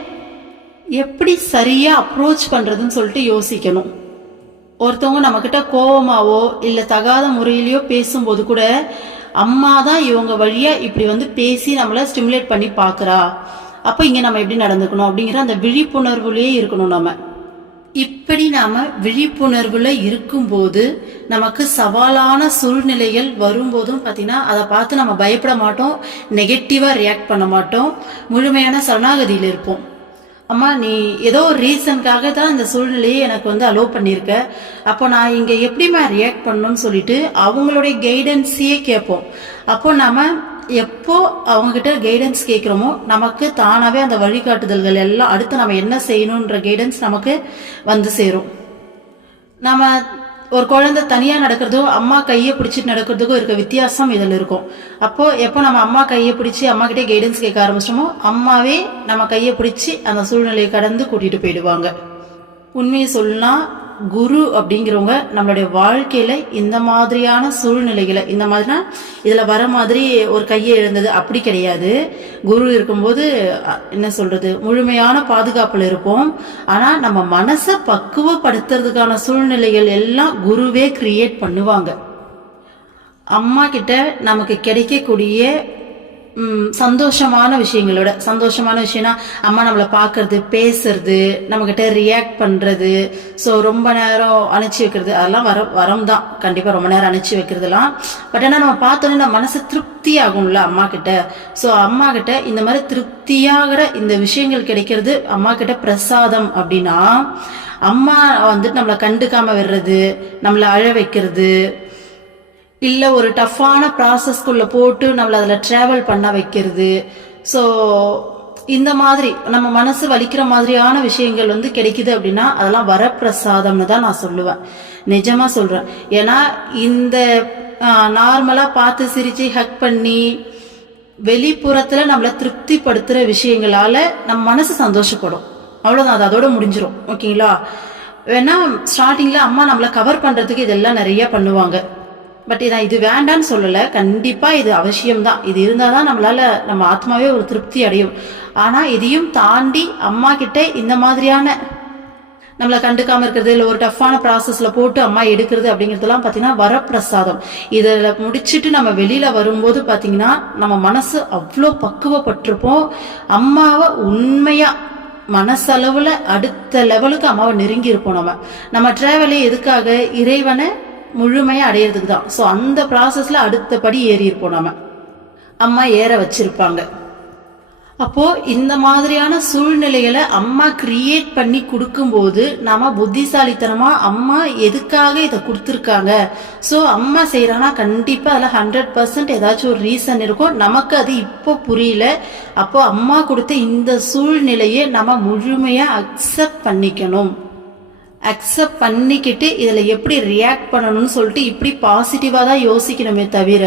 எப்படி சரியா அப்ரோச் பண்றதுன்னு சொல்லிட்டு யோசிக்கணும். ஒருத்தவங்க நம்ம கிட்ட கோபமாவோ இல்ல தகாத முறையிலயோ பேசும்போது கூட அம்மா தான் இவங்க வழியா இப்படி வந்து பேசி நம்மள ஸ்டிமுலேட் பண்ணி பாக்குறா, அப்ப இங்க நம்ம எப்படி நடந்துக்கணும் அப்படிங்கிற அந்த விழிப்புணர்வுலயே இருக்கணும். நம்ம இப்படி நாம விழிப்புணர்வுல இருக்கும்போது நமக்கு சவாலான சூழ்நிலைகள் வரும்போதும் பாத்தீங்கன்னா அதை பார்த்து நம்ம பயப்பட மாட்டோம், நெகட்டிவா ரியாக்ட் பண்ண மாட்டோம், முழுமையான சரணாகதியில் இருப்போம். அம்மா நீ ஏதோ ஒரு ரீசனுக்காக தான் இந்த சூழ்நிலையை எனக்கு வந்து அலோவ் பண்ணியிருக்க, அப்போ நான் இங்க எப்படிமா ரியாக்ட் பண்ணணும்னு சொல்லிட்டு அவங்களுடைய கைடன்ஸையே கேட்போம். அப்போ நாம எப்போ அவங்க கிட்ட கைடன்ஸ் கேட்கிறோமோ நமக்கு தானாவே அந்த வழிகாட்டுதல்கள் எல்லாம் அடுத்து நம்ம என்ன செய்யணும்ன்ற கைடன்ஸ் நமக்கு வந்து சேரும். நம்ம ஒரு குழந்தை தனியா நடக்கிறதும் அம்மா கையை பிடிச்சிட்டு நடக்கிறதுக்கும் இருக்க வித்தியாசம் இதில் இருக்கும். அப்போ எப்போ நம்ம அம்மா கையை பிடிச்சி அம்மா கிட்டே கைடன்ஸ் கேட்க ஆரம்பிச்சிட்டோமோ அம்மாவே நம்ம கையை பிடிச்சி அந்த சூழ்நிலையை கடந்து கூட்டிட்டு போயிடுவாங்க. உண்மையை சொல்லணும்னா குரு அப்படிங்கிறவங்க நம்மளுடைய வாழ்க்கையில இந்த மாதிரியான சூழ்நிலைகளை, இந்த மாதிரினா இதுல வர மாதிரி ஒரு கையை எழுந்தது அப்படி கிடையாது. குரு இருக்கும்போது என்ன சொல்றது, முழுமையான பாதுகாப்புல இருப்போம். ஆனா நம்ம மனசை பக்குவப்படுத்துறதுக்கான சூழ்நிலைகள் எல்லாம் குருவே கிரியேட் பண்ணுவாங்க. அம்மா கிட்ட நமக்கு கிடைக்கக்கூடிய சந்தோஷமான விஷயங்களோட, சந்தோஷமான விஷயம்னா அம்மா நம்மளை பார்க்கறது, பேசுறது, நம்மகிட்ட ரியாக்ட் பண்றது, ஸோ ரொம்ப நேரம் அணைச்சி வைக்கிறது, அதெல்லாம் வரம் தான். கண்டிப்பா ரொம்ப நேரம் அணைச்சி வைக்கிறதுலாம். பட் ஆனால் நம்ம பார்த்தோன்னே நம்ம மனசு திருப்தி ஆகும்ல அம்மா கிட்ட. ஸோ அம்மா கிட்ட இந்த மாதிரி திருப்தியாகிற இந்த விஷயங்கள் கிடைக்கிறது அம்மா கிட்ட பிரசாதம். அப்படின்னா அம்மா வந்துட்டு நம்மளை கண்டுக்காம விடுறது, நம்மளை அழ வைக்கிறது, இல்லை ஒரு டஃப்பான ப்ராசஸ்க்குள்ள போட்டு நம்மளை அதில் ட்ராவல் பண்ண வைக்கிறது. ஸோ இந்த மாதிரி நம்ம மனசு வலிக்கிற மாதிரியான விஷயங்கள் வந்து கிடைக்குது அப்படின்னா அதெல்லாம் வரப்பிரசாதம்னு தான் நான் சொல்லுவேன். நிஜமா சொல்றேன். ஏன்னா இந்த நார்மலா பார்த்து சிரிச்சு ஹக் பண்ணி வெளிப்புறத்துல நம்மளை திருப்திப்படுத்துற விஷயங்களால நம்ம மனசு சந்தோஷப்படும். அவ்வளவுதான், அது அதோட முடிஞ்சிடும். ஓகேங்களா? வேணா ஸ்டார்டிங்ல அம்மா நம்மளை கவர் பண்றதுக்கு இதெல்லாம் நிறைய பண்ணுவாங்க. பட் நான் இது வேண்டான்னு சொல்லல, கண்டிப்பா இது அவசியம்தான். இது இருந்தாதான் நம்மளால நம்ம ஆத்மாவே ஒரு திருப்தி அடையும். ஆனா இதையும் தாண்டி அம்மா கிட்ட இந்த மாதிரியான நம்மளை கண்டுக்காம இருக்கிறது, இல்லை ஒரு டஃப்பான ப்ராசஸ்ல போட்டு அம்மா எடுக்கிறது அப்படிங்கிறதுலாம் பார்த்தீங்கன்னா வரப்பிரசாதம். இதில் முடிச்சுட்டு நம்ம வெளியில வரும்போது பார்த்தீங்கன்னா நம்ம மனசு அவ்வளோ பக்குவப்பட்டிருப்போம். அம்மாவை உண்மையா மனசளவுல அடுத்த லெவலுக்கு அம்மாவை நெருங்கி இருப்போம். நம்ம டிராவலே எதுக்காக, இறைவனை முழுமையா அடையிறதுக்கு தான். ஸோ அந்த ப்ராசஸ்ல அடுத்தபடி ஏறி இருப்போம். நம்ம அம்மா ஏற வச்சிருப்பாங்க. அப்போ இந்த மாதிரியான சூழ்நிலைகளை அம்மா கிரியேட் பண்ணி கொடுக்கும்போது நாம புத்திசாலித்தனமா அம்மா எதுக்காக இதை கொடுத்துருக்காங்க, ஸோ அம்மா செய்யறாங்கன்னா கண்டிப்பா அதில் 100% ஏதாச்சும் ஒரு ரீசன் இருக்கும். நமக்கு அது இப்போ புரியல. அப்போ அம்மா கொடுத்த இந்த சூழ்நிலையை நம்ம முழுமையா அக்செப்ட் பண்ணிக்கணும். அக்செப்ட் பண்ணிக்கிட்டு இதில் எப்படி ரியாக்ட் பண்ணணும்னு சொல்லிட்டு இப்படி பாசிட்டிவாக தான் யோசிக்கணுமே தவிர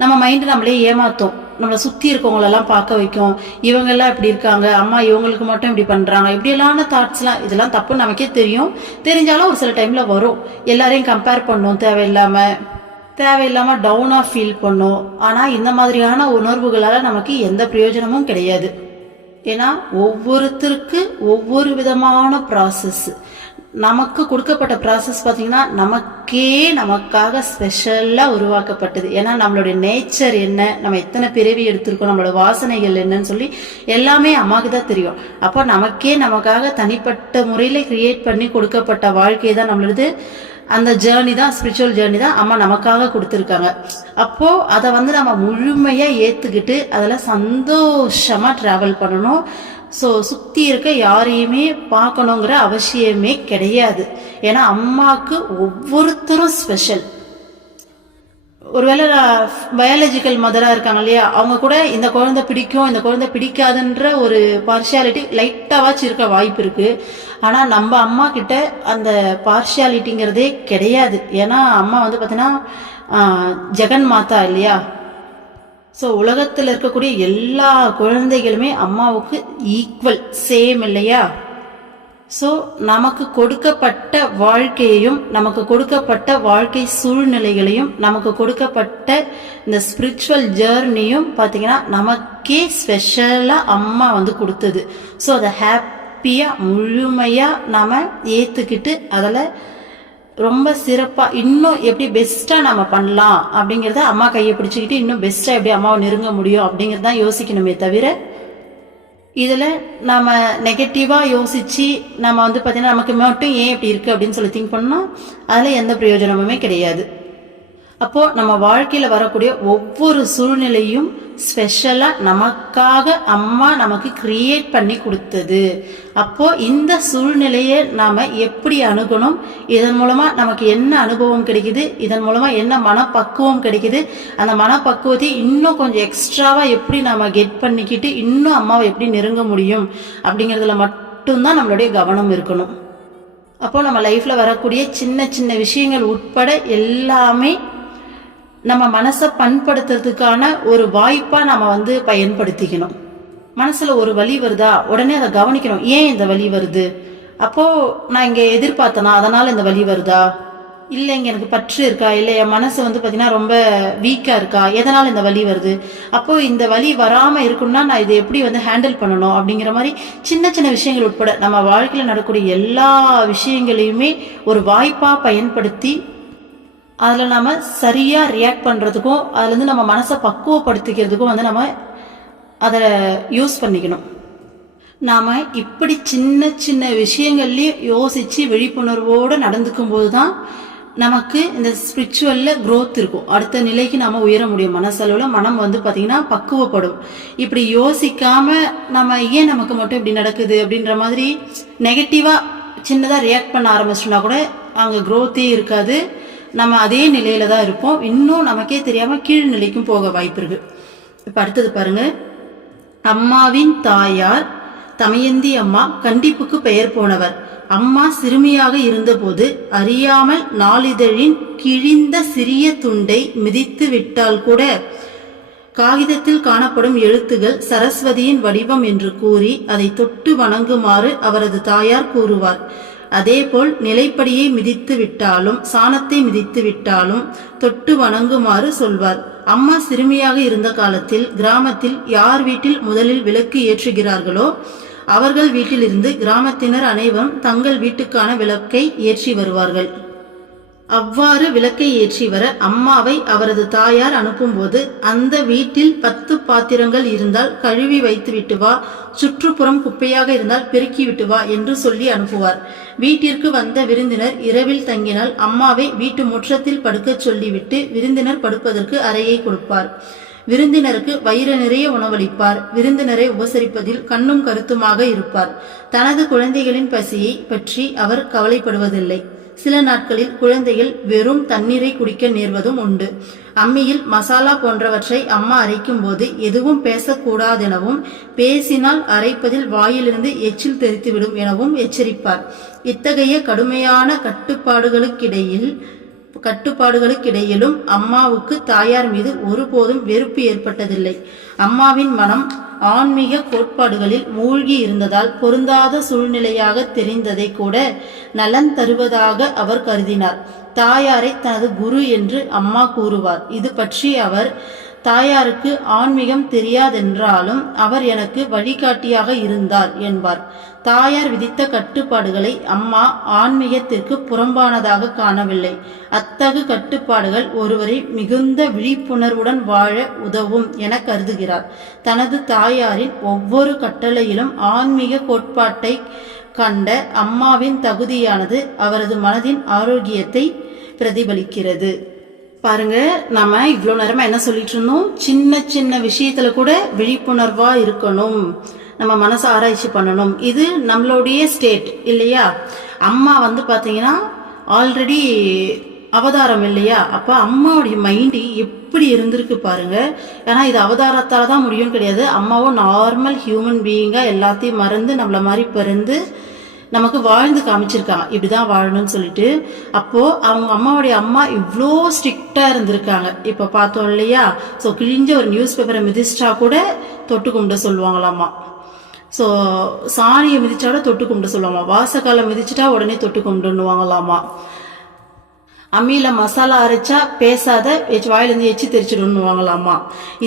நம்ம மைண்டு நம்மளே ஏமாத்தோம். நம்மளை சுற்றி இருக்கவங்களெல்லாம் பார்க்க வைக்கும், இவங்கெல்லாம் இப்படி இருக்காங்க, அம்மா இவங்களுக்கு மட்டும் இப்படி பண்ணுறாங்க, இப்படியெல்லான தாட்ஸ்லாம், இதெல்லாம் தப்பு நமக்கே தெரியும். தெரிஞ்சாலும் ஒரு சில டைமில் வரும். எல்லாரையும் கம்பேர் பண்ணோம், தேவையில்லாமல் டவுனாக ஃபீல் பண்ணோம். ஆனால் இந்த மாதிரியான உணர்வுகளால் நமக்கு எந்த பிரயோஜனமும் கிடையாது. ஏன்னா ஒவ்வொருத்தருக்கு ஒவ்வொரு விதமான ப்ராசஸ். நமக்கு கொடுக்கப்பட்ட ப்ராசஸ் பார்த்தீங்கன்னா நமக்காக ஸ்பெஷலாக உருவாக்கப்பட்டது. ஏன்னா நம்மளுடைய நேச்சர் என்ன, நம்ம எத்தனை பிறவி எடுத்திருக்கோம், நம்மளோட வாசனைகள் என்னன்னு சொல்லி எல்லாமே அம்மாவுக்கு தான் தெரியும். அப்போ நமக்காக தனிப்பட்ட முறையில் கிரியேட் பண்ணி கொடுக்கப்பட்ட வாழ்க்கை தான் நம்மளது. அந்த ஜேர்னி தான், ஸ்பிரிச்சுவல் ஜேர்னி தான் அம்மா நமக்காக கொடுத்துருக்காங்க. அப்போ அதை வந்து நம்ம முழுமையாக ஏற்றுக்கிட்டு அதில் சந்தோஷமாக ட்ராவல் பண்ணணும். ஸோ சுற்றி இருக்க யாரையுமே பார்க்கணுங்கிற அவசியமே கிடையாது. ஏன்னா அம்மாவுக்கு ஒவ்வொருத்தரும் ஸ்பெஷல். ஒருவேளை பயாலஜிக்கல் மதராக இருக்காங்க இல்லையா, அவங்க கூட இந்த குழந்தை பிடிக்கும், இந்த குழந்தை பிடிக்காதுன்ற ஒரு பார்ஷியாலிட்டி லைட்டாவாச்சும் இருக்க வாய்ப்பு இருக்கு. ஆனால் நம்ம அம்மா கிட்ட அந்த பார்ஷியாலிட்டிங்கிறதே கிடையாது. ஏன்னா அம்மா வந்து பார்த்தீங்கன்னா ஜெகன் மாதா இல்லையா. ஸோ உலகத்தில் இருக்கக்கூடிய எல்லா குழந்தைகளுமே அம்மாவுக்கு ஈக்குவல், சேம் இல்லையா. ஸோ நமக்கு கொடுக்கப்பட்ட வாழ்க்கையையும், நமக்கு கொடுக்கப்பட்ட வாழ்க்கை சூழ்நிலைகளையும், நமக்கு கொடுக்கப்பட்ட இந்த ஸ்பிரிச்சுவல் ஜேர்னியும் பார்த்தீங்கன்னா நமக்கே ஸ்பெஷலாக அம்மா வந்து கொடுத்தது. ஸோ அதை ஹாப்பியாக முழுமையாக நாம் ஏற்றுக்கிட்டு அதில் ரொம்ப சிறப்பாக இன்னும் எப்படி பெஸ்ட்டாக நம்ம பண்ணலாம் அப்படிங்கிறத அம்மா கையை பிடிச்சிக்கிட்டு இன்னும் பெஸ்ட்டாக எப்படி அம்மாவை நெருங்க முடியும் அப்படிங்கிறதான் யோசிக்கணுமே தவிர இதில் நம்ம நெகட்டிவாக யோசித்து நம்ம வந்து பார்த்தீங்கன்னா நமக்கு மட்டும் ஏன் இப்படி இருக்குது அப்படின்னு சொல்லி திங்க் பண்ணோம், அதில் எந்த பிரயோஜனமுமே கிடையாது. அப்போது நம்ம வாழ்க்கையில் வரக்கூடிய ஒவ்வொரு சூழ்நிலையும் ஸ்பெஷலாக நமக்காக அம்மா நமக்கு கிரியேட் பண்ணி கொடுத்தது. அப்போது இந்த சூழ்நிலையை நாம் எப்படி அணுகணும், இதன் மூலமாக நமக்கு என்ன அனுபவம் கிடைக்குது, இதன் மூலமாக என்ன மனப்பக்குவம் கிடைக்குது, அந்த மனப்பக்குவத்தை இன்னும் கொஞ்சம் எக்ஸ்ட்ராவாக எப்படி நம்ம கெட் பண்ணிக்கிட்டு இன்னும் அம்மாவை எப்படி நெருங்க முடியும் அப்படிங்கிறதுல மட்டும்தான் நம்மளுடைய கவனம் இருக்கணும். அப்போ நம்ம லைஃப்ல வரக்கூடிய சின்ன சின்ன விஷயங்கள் உட்பட எல்லாமே நம்ம மனசை பண்படுத்துறதுக்கான ஒரு வாய்ப்பா நம்ம பயன்படுத்திக்கணும். மனசுல ஒரு வலி வருதா, உடனே அதை கவனிக்கணும். ஏன் இந்த வலி வருது? அப்போ நான் இங்க எதிர்பார்த்தனா, அதனால இந்த வலி வருதா? இல்லை இங்க எனக்கு பற்று இருக்கா, இல்லை என் மனசு பார்த்தீங்கன்னா ரொம்ப வீக்கா இருக்கா, எதனால இந்த வலி வருது? அப்போ இந்த வலி வராம இருக்குன்னா நான் இதை எப்படி ஹேண்டில் பண்ணணும் அப்படிங்கிற மாதிரி சின்ன சின்ன விஷயங்கள் உட்பட நம்ம வாழ்க்கையில நடக்கக்கூடிய எல்லா விஷயங்களையுமே ஒரு வாய்ப்பா பயன்படுத்தி அதில் நம்ம சரியாக ரியாக்ட் பண்ணுறதுக்கும் அதுலேருந்து நம்ம மனசை பக்குவப்படுத்திக்கிறதுக்கும் நம்ம அதை யூஸ் பண்ணிக்கணும். நாம் இப்படி சின்ன சின்ன விஷயங்கள்லையும் யோசித்து விழிப்புணர்வோடு நடந்துக்கும் போது தான் நமக்கு இந்த ஸ்பிரிச்சுவலில் க்ரோத் இருக்கும். அடுத்த நிலைக்கு நாம் உயர முடியும். மனசளவில் மனம் பார்த்தீங்கன்னா பக்குவப்படும். இப்படி யோசிக்காமல் நம்ம ஏன் நமக்கு மட்டும் இப்படி நடக்குது அப்படின்ற மாதிரி நெகட்டிவாக சின்னதாக ரியாக்ட் பண்ண ஆரம்பிச்சோம்னா கூட அங்கே க்ரோத்தே இருக்காது. நம்ம அதே நிலையில தான் இருப்போம். இன்னும் நமக்கே தெரியாமல் கீழ் நிலைக்கும் போக வாய்ப்பு இருக்கு. இப்போ அடுத்தது பாருங்க. அம்மாவின் தாயார் தமயந்தி அம்மா கண்டிப்புக்கு பெயர் போனவர். அம்மா சிறுமியாக இருந்தபோது அறியாமல் நாளிதழின் கிழிந்த சிறிய துண்டை மிதித்து விட்டால் கூட காகிதத்தில் காணப்படும் எழுத்துகள் சரஸ்வதியின் வடிவம் என்று கூறி அதை தொட்டு வணங்குமாறு அவரது தாயார் கூறுவார். அதேபோல் நிலைப்படியை மிதித்து விட்டாலும் சாணத்தை மிதித்து விட்டாலும் தொட்டு வணங்குமாறு சொல்வார். அம்மா சிறுமியாக இருந்த காலத்தில் கிராமத்தில் யார் வீட்டில் முதலில் விளக்கு ஏற்றுகிறார்களோ அவர்கள் வீட்டிலிருந்து கிராமத்தினர் அனைவரும் தங்கள் வீட்டுக்கான விளக்கை ஏற்றி வருவார்கள். அவ்வாறு விளக்கை ஏற்றி வர அம்மாவை அவரது தாயார் அனுப்பும்போது அந்த வீட்டில் 10 பாத்திரங்கள் இருந்தால் கழுவி வைத்து விட்டு வா, சுற்றுப்புறம் குப்பையாக இருந்தால் பெருக்கி விட்டு வா என்று சொல்லி அனுப்புவார். வீட்டிற்கு வந்த விருந்தினர் இரவில் தங்கினால் அம்மாவை வீட்டு முற்றத்தில் படுக்கச் சொல்லிவிட்டு விருந்தினர் படுப்பதற்கு அறையை கொடுப்பார். விருந்தினருக்கு வயிறு நிறைய உணவளிப்பார். விருந்தினரை உபசரிப்பதில் கண்ணும் கருத்துமாக இருப்பார். தனது குழந்தைகளின் பசியை பற்றி அவர் கவலைப்படுவதில்லை. சில நாட்களில் குழந்தைகள் வெறும் தண்ணீரை குடிக்க நேர்வதும் உண்டு. அம்மியில் மசாலா போன்றவற்றை அம்மா அரைக்கும் போது எதுவும் பேசக்கூடாதெனவும் பேசினால் அரைப்பதில் வாயிலிருந்து எச்சில் தெரித்துவிடும் எனவும் எச்சரிப்பார். இத்தகைய கடுமையான கட்டுப்பாடுகளுக்கிடையிலும் அம்மாவுக்கு தாயார் மீது ஒருபோதும் வெறுப்பு ஏற்பட்டதில்லை. அம்மாவின் மனம் ஆன்மீக கோட்பாடுகளில் மூழ்கி இருந்ததால் பொருந்தாத சூழ்நிலையாக தெரிந்ததை கூட நலன் தருவதாக அவர் கருதினார். தாயாரை தனது குரு என்று அம்மா கூறுவார். இது பற்றி அவர் தாயாருக்கு ஆன்மீகம் தெரியாதென்றாலும் அவர் எனக்கு வழிகாட்டியாக இருந்தார் என்பார். தாயார் விதித்த கட்டுப்பாடுகளை அம்மா ஆன்மீகத்திற்கு புறம்பானதாக காணவில்லை. அத்தகு கட்டுப்பாடுகள் ஒருவரை மிகுந்த விழிப்புணர்வுடன் வாழ உதவும் என கருதுகிறார். தனது தாயாரின் ஒவ்வொரு கட்டளையிலும் ஆன்மீக கோட்பாட்டை கண்ட அம்மாவின் தகுதியானது அவரது மனதின் ஆரோக்கியத்தை பிரதிபலிக்கிறது. பாருங்க, நம்ம இவ்வளோ நேரமா என்ன சொல்லிட்டு இருந்தோம்? சின்ன சின்ன விஷயத்துல கூட விழிப்புணர்வா இருக்கணும், நம்ம மனசை ஆராய்ச்சி பண்ணணும். இது நம்மளுடைய ஸ்டேட் இல்லையா? அம்மா பாத்தீங்கன்னா ஆல்ரெடி அவதாரம் இல்லையா? அப்ப அம்மாவுடைய மைண்டு எப்படி இருந்திருக்கு பாருங்க. ஏன்னா இது அவதாரத்தால தான் முடியும்னு கிடையாது. அம்மாவும் நார்மல் ஹியூமன் பீயிங்கா எல்லாத்தையும் மறந்து நம்மள மாதிரி பிறந்து நமக்கு வாழ்ந்து காமிச்சிருக்காங்க, இப்படிதான் வாழணும்னு சொல்லிட்டு. அப்போ அவங்க அம்மாவுடைய அம்மா இவ்வளோ ஸ்ட்ரிக்டா இருந்திருக்காங்க. இப்ப பார்த்தோம் இல்லையா? ஸோ கிழிஞ்ச ஒரு நியூஸ் பேப்பரை மிதிச்சிட்டா கூட தொட்டு கும்பிட சொல்லுவாங்களாமா. ஸோ சாணியை மிதிச்சாட தொட்டு கும்பிட சொல்லுவாங்க. வாசக்காலை மிதிச்சிட்டா உடனே தொட்டு கும்பிடுவாங்களாமா. அம்மியில மசாலா அரைச்சா பேசாத, வாயிலிருந்து எச்சி தெரிச்சிடுவாங்களாமா.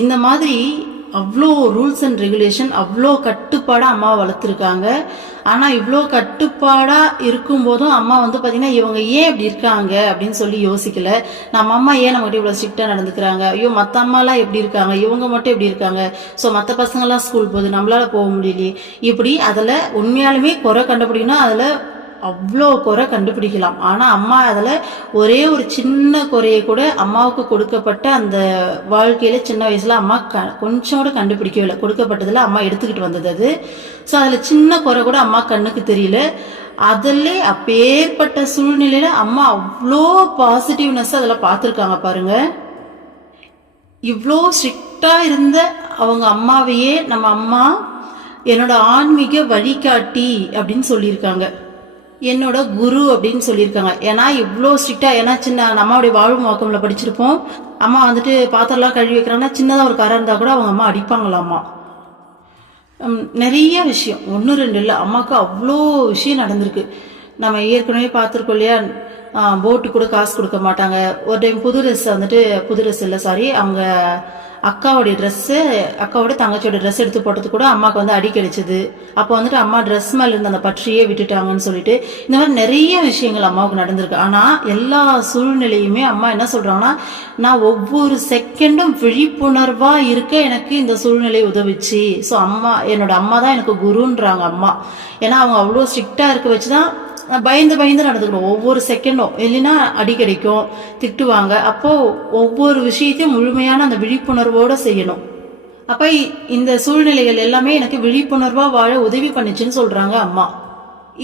இந்த மாதிரி அவ்வளோ ரூல்ஸ் அண்ட் ரெகுலேஷன், அவ்வளோ கட்டுப்பாடா அம்மாவை வளர்த்துருக்காங்க. ஆனா இவ்வளோ கட்டுப்பாடா இருக்கும் போதும் அம்மா பாத்தீங்கன்னா இவங்க ஏன் இப்படி இருக்காங்க அப்படின்னு சொல்லி யோசிக்கல. நம்ம அம்மா ஏன் நம்மகிட்ட இவ்வளவு ஸ்ட்ரிக்டா நடந்துக்கிறாங்க, ஐயோ மத்த அம்மா எல்லாம் எப்படி இருக்காங்க, இவங்க மட்டும் எப்படி இருக்காங்க, ஸோ மற்ற பசங்க எல்லாம் ஸ்கூல் போகுது நம்மளால போக முடியலையே, இப்படி அதுல உண்மையாலுமே குறை கண்டுபிடிக்கணும். அதுல அவ்வளோ குறை கண்டுபிடிக்கலாம். ஆனா அம்மா அதுல ஒரே ஒரு சின்ன குறையை கூட அம்மாவுக்கு கொடுக்கப்பட்ட அந்த வாழ்க்கையில சின்ன வயசுல அம்மா கொஞ்சம் கூட கண்டுபிடிக்கவில்லை. கொடுக்கப்பட்டதுல அம்மா எடுத்துக்கிட்டு வந்தது அது. ஸோ அதுல சின்ன குறை கூட அம்மா கண்ணுக்கு தெரியல. அதுல அப்பேற்பட்ட சூழ்நிலையில அம்மா அவ்வளோ பாசிட்டிவ்னஸ் அதுல பார்த்துருக்காங்க பாருங்க. இவ்வளோ ஸ்ட்ரிக்டா இருந்த அவங்க அம்மாவையே நம்ம அம்மா என்னோட ஆன்மீக வழிகாட்டி அப்படின்னு சொல்லியிருக்காங்க. என்னோட குரு அப்படின்னு சொல்லியிருக்காங்க. ஏன்னா இவ்வளோ ஸ்ட்ரிக்டாக, ஏன்னா சின்ன அம்மாவுடைய வாழ்வு நோக்கம்ல படிச்சிருப்போம். அம்மா வந்துட்டு பாத்திரம்லாம் கழுவி வைக்கிறாங்கன்னா சின்னதாக ஒரு கரை இருந்தால் கூட அவங்க அம்மா அடிப்பாங்களாம்மா. நிறைய விஷயம், ஒன்று ரெண்டு இல்லை, அம்மாவுக்கு அவ்வளோ விஷயம் நடந்திருக்கு. நம்ம ஏற்கனவே பார்த்துருக்கோம் இல்லையா, போட்டு கூட காசு கொடுக்க மாட்டாங்க. ஒரு டைம் புது ட்ரெஸ் இல்லை சாரி, அவங்க அக்காவோடைய ட்ரெஸ்ஸு, அக்காவோட தங்கச்சியோட ட்ரெஸ் எடுத்து போட்டது கூட அம்மாவுக்கு வந்து அடி கிடைச்சது. அப்போ வந்துட்டு அம்மா ட்ரெஸ் மேலே இருந்த அந்த பற்றியே விட்டுட்டாங்கன்னு சொல்லிட்டு இந்த மாதிரி நிறைய விஷயங்கள் அம்மாவுக்கு நடந்திருக்கு. ஆனால் எல்லா சூழ்நிலையுமே அம்மா என்ன சொல்கிறாங்கன்னா, நான் ஒவ்வொரு செகண்டும் விழிப்புணர்வாக இருக்க எனக்கு இந்த சூழ்நிலை உதவிச்சு. ஸோ என்னோட அம்மா தான் எனக்கு குருன்றாங்க அம்மா. ஏன்னா அவங்க அவ்வளோ ஸ்ட்ரிக்டாக இருக்க வச்சு தான் பயந்து நடந்துக்கணும் ஒவ்வொரு செகண்டும். இல்லைன்னா அடி கிடைக்கும், திட்டுவாங்க. அப்போ ஒவ்வொரு விஷயத்தையும் முழுமையான அந்த விழிப்புணர்வோட செய்யணும். அப்ப இந்த சூழ்நிலைகள் எல்லாமே எனக்கு விழிப்புணர்வா வாழ உதவி பண்ணுச்சுன்னு சொல்றாங்க அம்மா.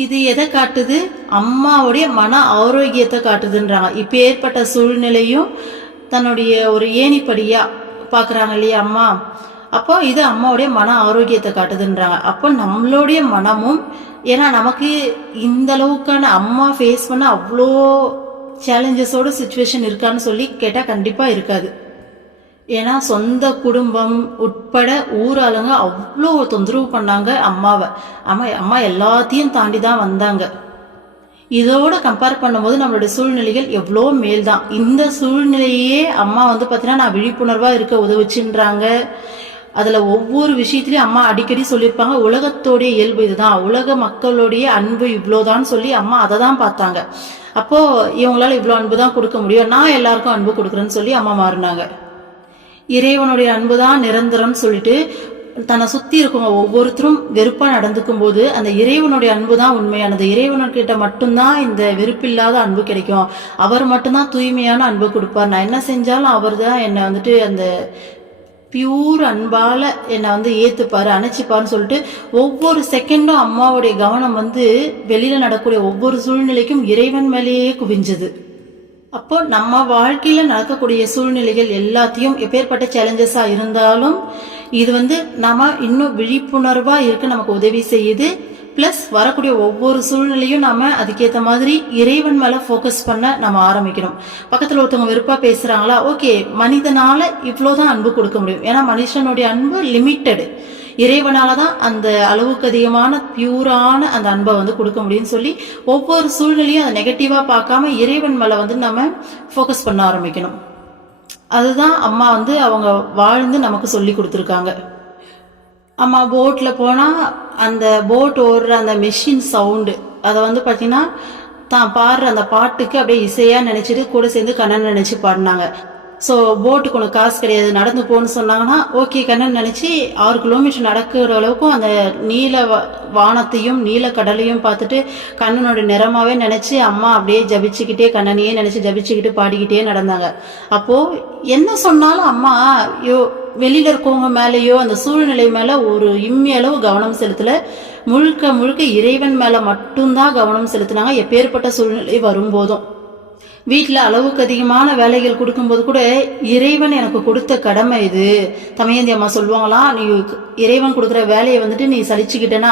இது எதை காட்டுது? அம்மாவுடைய மன ஆரோக்கியத்தை காட்டுதுன்றாங்க. இப்ப ஏற்பட்ட சூழ்நிலையும் தன்னுடைய ஒரு ஏணிப்படியா பாக்குறாங்க இல்லையா அம்மா. அப்போ இது அம்மாவுடைய மன ஆரோக்கியத்தை காட்டுதுன்றாங்க. அப்போ நம்மளுடைய மனமும், ஏன்னா நமக்கு இந்த அளவுக்கான அம்மா ஃபேஸ் பண்ண அவ்வளோ சேலஞ்சஸோட சுச்சுவேஷன் இருக்கான்னு சொல்லி கேட்டால் கண்டிப்பாக இருக்காது. ஏன்னா சொந்த குடும்பம் உட்பட ஊராளுங்க அவ்வளோ தொந்தரவு பண்ணாங்க அம்மாவை. அம்மா எல்லாத்தையும் தாண்டி தான் வந்தாங்க. இதோட கம்பேர் பண்ணும்போது நம்மளுடைய சூழ்நிலைகள் எவ்வளோ மேல் தான். இந்த சூழ்நிலையே அம்மா வந்து பார்த்தீங்கன்னா நான் விழிப்புணர்வாக இருக்க உதவுச்சுன்றாங்க. அதுல ஒவ்வொரு விஷயத்திலயும் அம்மா அடிக்கடி சொல்லியிருப்பாங்க, உலகத்தோடைய இயல்பு இதுதான், உலக மக்களுடைய அன்பு இவ்வளோதான் சொல்லி அம்மா அதை தான் பார்த்தாங்க. அப்போ இவங்களால இவ்வளோ அன்பு தான் கொடுக்க முடியும், நான் எல்லாருக்கும் அன்பு கொடுக்குறேன்னு சொல்லி அம்மா மாறினாங்க. இறைவனுடைய அன்பு தான் நிரந்தரம் சொல்லிட்டு தன்னை சுத்தி இருக்கவங்க ஒவ்வொருத்தரும் வெறுப்பா நடந்துக்கும் போது அந்த இறைவனுடைய அன்பு தான் உண்மையானது. இறைவன்கிட்ட மட்டும்தான் இந்த வெறுப்பில்லாத அன்பு கிடைக்கும். அவர் மட்டும்தான் தூய்மையான அன்பு கொடுப்பார். நான் என்ன செஞ்சாலும் அவர் தான் என்னை வந்துட்டு அந்த பியூர் அன்பால என்னை வந்து ஏத்துப்பாரு, அணைச்சிப்பாருன்னு சொல்லிட்டு ஒவ்வொரு செகண்டும் அம்மாவுடைய கவனம் வந்து வெளியில நடக்கக்கூடிய ஒவ்வொரு சூழ்நிலைக்கும் இறைவன் மேலேயே குவிஞ்சது. அப்போ நம்ம வாழ்க்கையில நடக்கக்கூடிய சூழ்நிலைகள் எல்லாத்தையும் எப்பேற்பட்ட சேலஞ்சஸா இருந்தாலும் இது வந்து நாம இன்னும் விழிப்புணர்வா இருக்க நமக்கு உதவி செய்யுது. பிளஸ் வரக்கூடிய ஒவ்வொரு சூழ்நிலையும் நாம அதுக்கேற்ற மாதிரி இறைவன் மேல ஃபோக்கஸ் பண்ண நம்ம ஆரம்பிக்கணும். பக்கத்துல ஒருத்தவங்க வெறுப்பா பேசுறாங்களா, ஓகே மனிதனால இவ்வளவுதான் அன்பு கொடுக்க முடியும். ஏன்னா மனுஷனுடைய அன்பு லிமிட்டடு, இறைவனாலதான் அந்த அளவுக்கு அதிகமான பியூரான அந்த அன்பை வந்து கொடுக்க முடியும்னு சொல்லி ஒவ்வொரு சூழ்நிலையும் அதை நெகட்டிவா பார்க்காம இறைவன் மேல வந்து நம்ம ஃபோக்கஸ் பண்ண ஆரம்பிக்கணும். அதுதான் அம்மா வந்து அவங்க வாழ்ந்து நமக்கு சொல்லி கொடுத்துருக்காங்க. அம்மா போட்டில் போனால் அந்த போட் ஓடுற அந்த மெஷின் சவுண்டு அதை வந்து பார்த்தீங்கன்னா தான் பாடுற அந்த பாட்டுக்கு அப்படியே இசையாக நினச்சிட்டு கூட சேர்ந்து கண்ணன் நினச்சி பாடினாங்க. ஸோ போட்டுக்கு உனக்கு காசு கிடையாது நடந்து போன்னு சொன்னாங்கன்னா ஓகே கண்ணன் நினச்சி 6 கிலோமீட்டர் நடக்கிற அளவுக்கும் அந்த நீல வானத்தையும் நீல கடலையும் பார்த்துட்டு கண்ணனோட நிறமாவே நினச்சி அம்மா அப்படியே ஜபிச்சுக்கிட்டே கண்ணனையே நினச்சி ஜபிச்சுக்கிட்டு பாடிக்கிட்டே நடந்தாங்க. அப்போது என்ன சொன்னாலும் அம்மா வெளியில இருக்கவங்க மேலேயோ அந்த சூழ்நிலை மேல ஒரு இம்மி அளவு கவனம் செலுத்தல, முழுக்க இறைவன் மேல மட்டும்தான் கவனம் செலுத்தினாங்க. எப்பேற்பட்ட சூழ்நிலை வரும்போதும் வீட்டில் அளவுக்கு அதிகமான வேலைகள் கொடுக்கும்போது கூட இறைவன் எனக்கு கொடுத்த கடமை இது. தமையந்தி அம்மா சொல்லுவாங்களாம், நீ இறைவன் கொடுக்குற வேலையை வந்துட்டு நீ சலிச்சுக்கிட்டேன்னா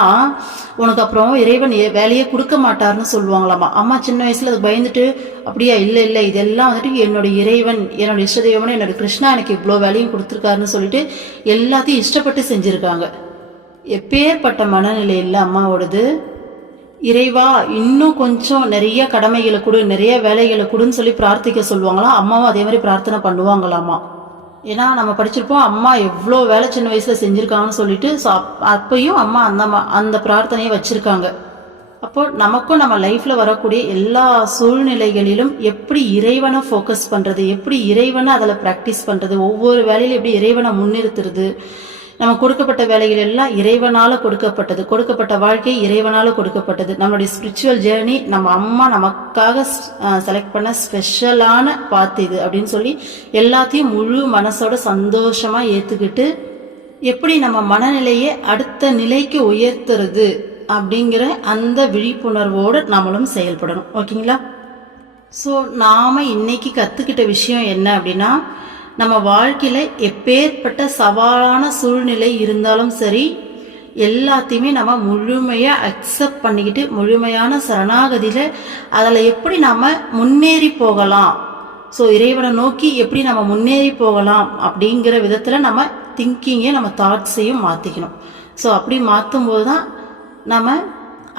உனக்கு அப்புறம் இறைவன் வேலையே கொடுக்க மாட்டார்னு சொல்லுவாங்களாமா. அம்மா சின்ன வயசுல அதுக்கு பயந்துட்டு அப்படியா இல்லை இதெல்லாம் வந்துட்டு என்னோட இறைவன், என்னோட இஷ்டதெய்வம், என்னோட கிருஷ்ணா எனக்கு இவ்வளோ வேலையும் கொடுத்துருக்காருன்னு சொல்லிட்டு எல்லாத்தையும் இஷ்டப்பட்டு செஞ்சிருக்காங்க. எப்பேற்பட்ட மனநிலை இல்லை அம்மாவோடது. இறைவா இன்னும் கொஞ்சம் நிறைய கடமைகளை கொடு, நிறைய வேலைகளை கொடுன்னு சொல்லி பிரார்த்திக்க சொல்லுவாங்களாம். அம்மாவும் அதே மாதிரி பிரார்த்தனை பண்ணுவாங்களாமா. ஏன்னா நம்ம படிச்சிருப்போம் அம்மா எவ்வளோ வேலை சின்ன வயசுல செஞ்சிருக்காங்கன்னு சொல்லிட்டு. ஸோ அப்பையும் அம்மா அந்த பிரார்த்தனையை வச்சிருக்காங்க. அப்போ நமக்கும் நம்ம லைஃப்ல வரக்கூடிய எல்லா சூழ்நிலைகளிலும் எப்படி இறைவனை ஃபோக்கஸ் பண்றது, எப்படி இறைவனை அதில் ப்ராக்டிஸ் பண்றது, ஒவ்வொரு வேலையிலும் எப்படி இறைவனை முன்னிறுத்துறது. நம்ம கொடுக்கப்பட்ட வேலைகள் எல்லாம் இறைவனால கொடுக்கப்பட்டது, கொடுக்கப்பட்ட வாழ்க்கை இறைவனால கொடுக்கப்பட்டது. நம்மளுடைய ஸ்பிரிச்சுவல் ஜேர்னி நம்ம அம்மா நமக்காக செலக்ட் பண்ண ஸ்பெஷலான பாத்து இது அப்படின்னு சொல்லி எல்லாத்தையும் முழு மனசோட சந்தோஷமா ஏத்துக்கிட்டு எப்படி நம்ம மனநிலையை அடுத்த நிலைக்கு உயர்த்துறது அப்படிங்கிற அந்த விழிப்புணர்வோடு நம்மளும் செயல்படணும். ஓகேங்களா? ஸோ நாம இன்னைக்கு கத்துக்கிட்ட விஷயம் என்ன அப்படின்னா, நம்ம வாழ்க்கையில எப்பேற்பட்ட சவாலான சூழ்நிலை இருந்தாலும் சரி, எல்லாத்தையுமே நம்ம முழுமையாக அக்செப்ட் பண்ணிக்கிட்டு முழுமையான சரணாகதியில் அதில் எப்படி நம்ம முன்னேறி போகலாம், ஸோ இறைவனை நோக்கி எப்படி நம்ம முன்னேறி போகலாம் அப்படிங்கிற விதத்தில் நம்ம திங்கிங்கை நம்ம தாட்ஸையும் மாற்றிக்கணும். ஸோ அப்படி மாற்றும் போது தான் நம்ம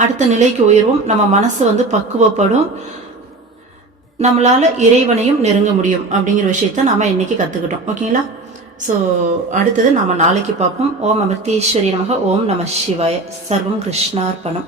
அடுத்த நிலைக்கு உயர்வோம், நம்ம மனசு பக்குவப்படும், நம்மளால் இறைவனையும் நெருங்க முடியும் அப்படிங்கிற விஷயத்த நம்ம இன்னைக்கு கற்றுக்கிட்டோம். ஓகேங்களா? ஸோ அடுத்தது நம்ம நாளைக்கு பார்ப்போம். ஓம் அமிர்தீஸ்வரி நமக. ஓம் நம சிவாய. சர்வம் கிருஷ்ணார்ப்பணம்.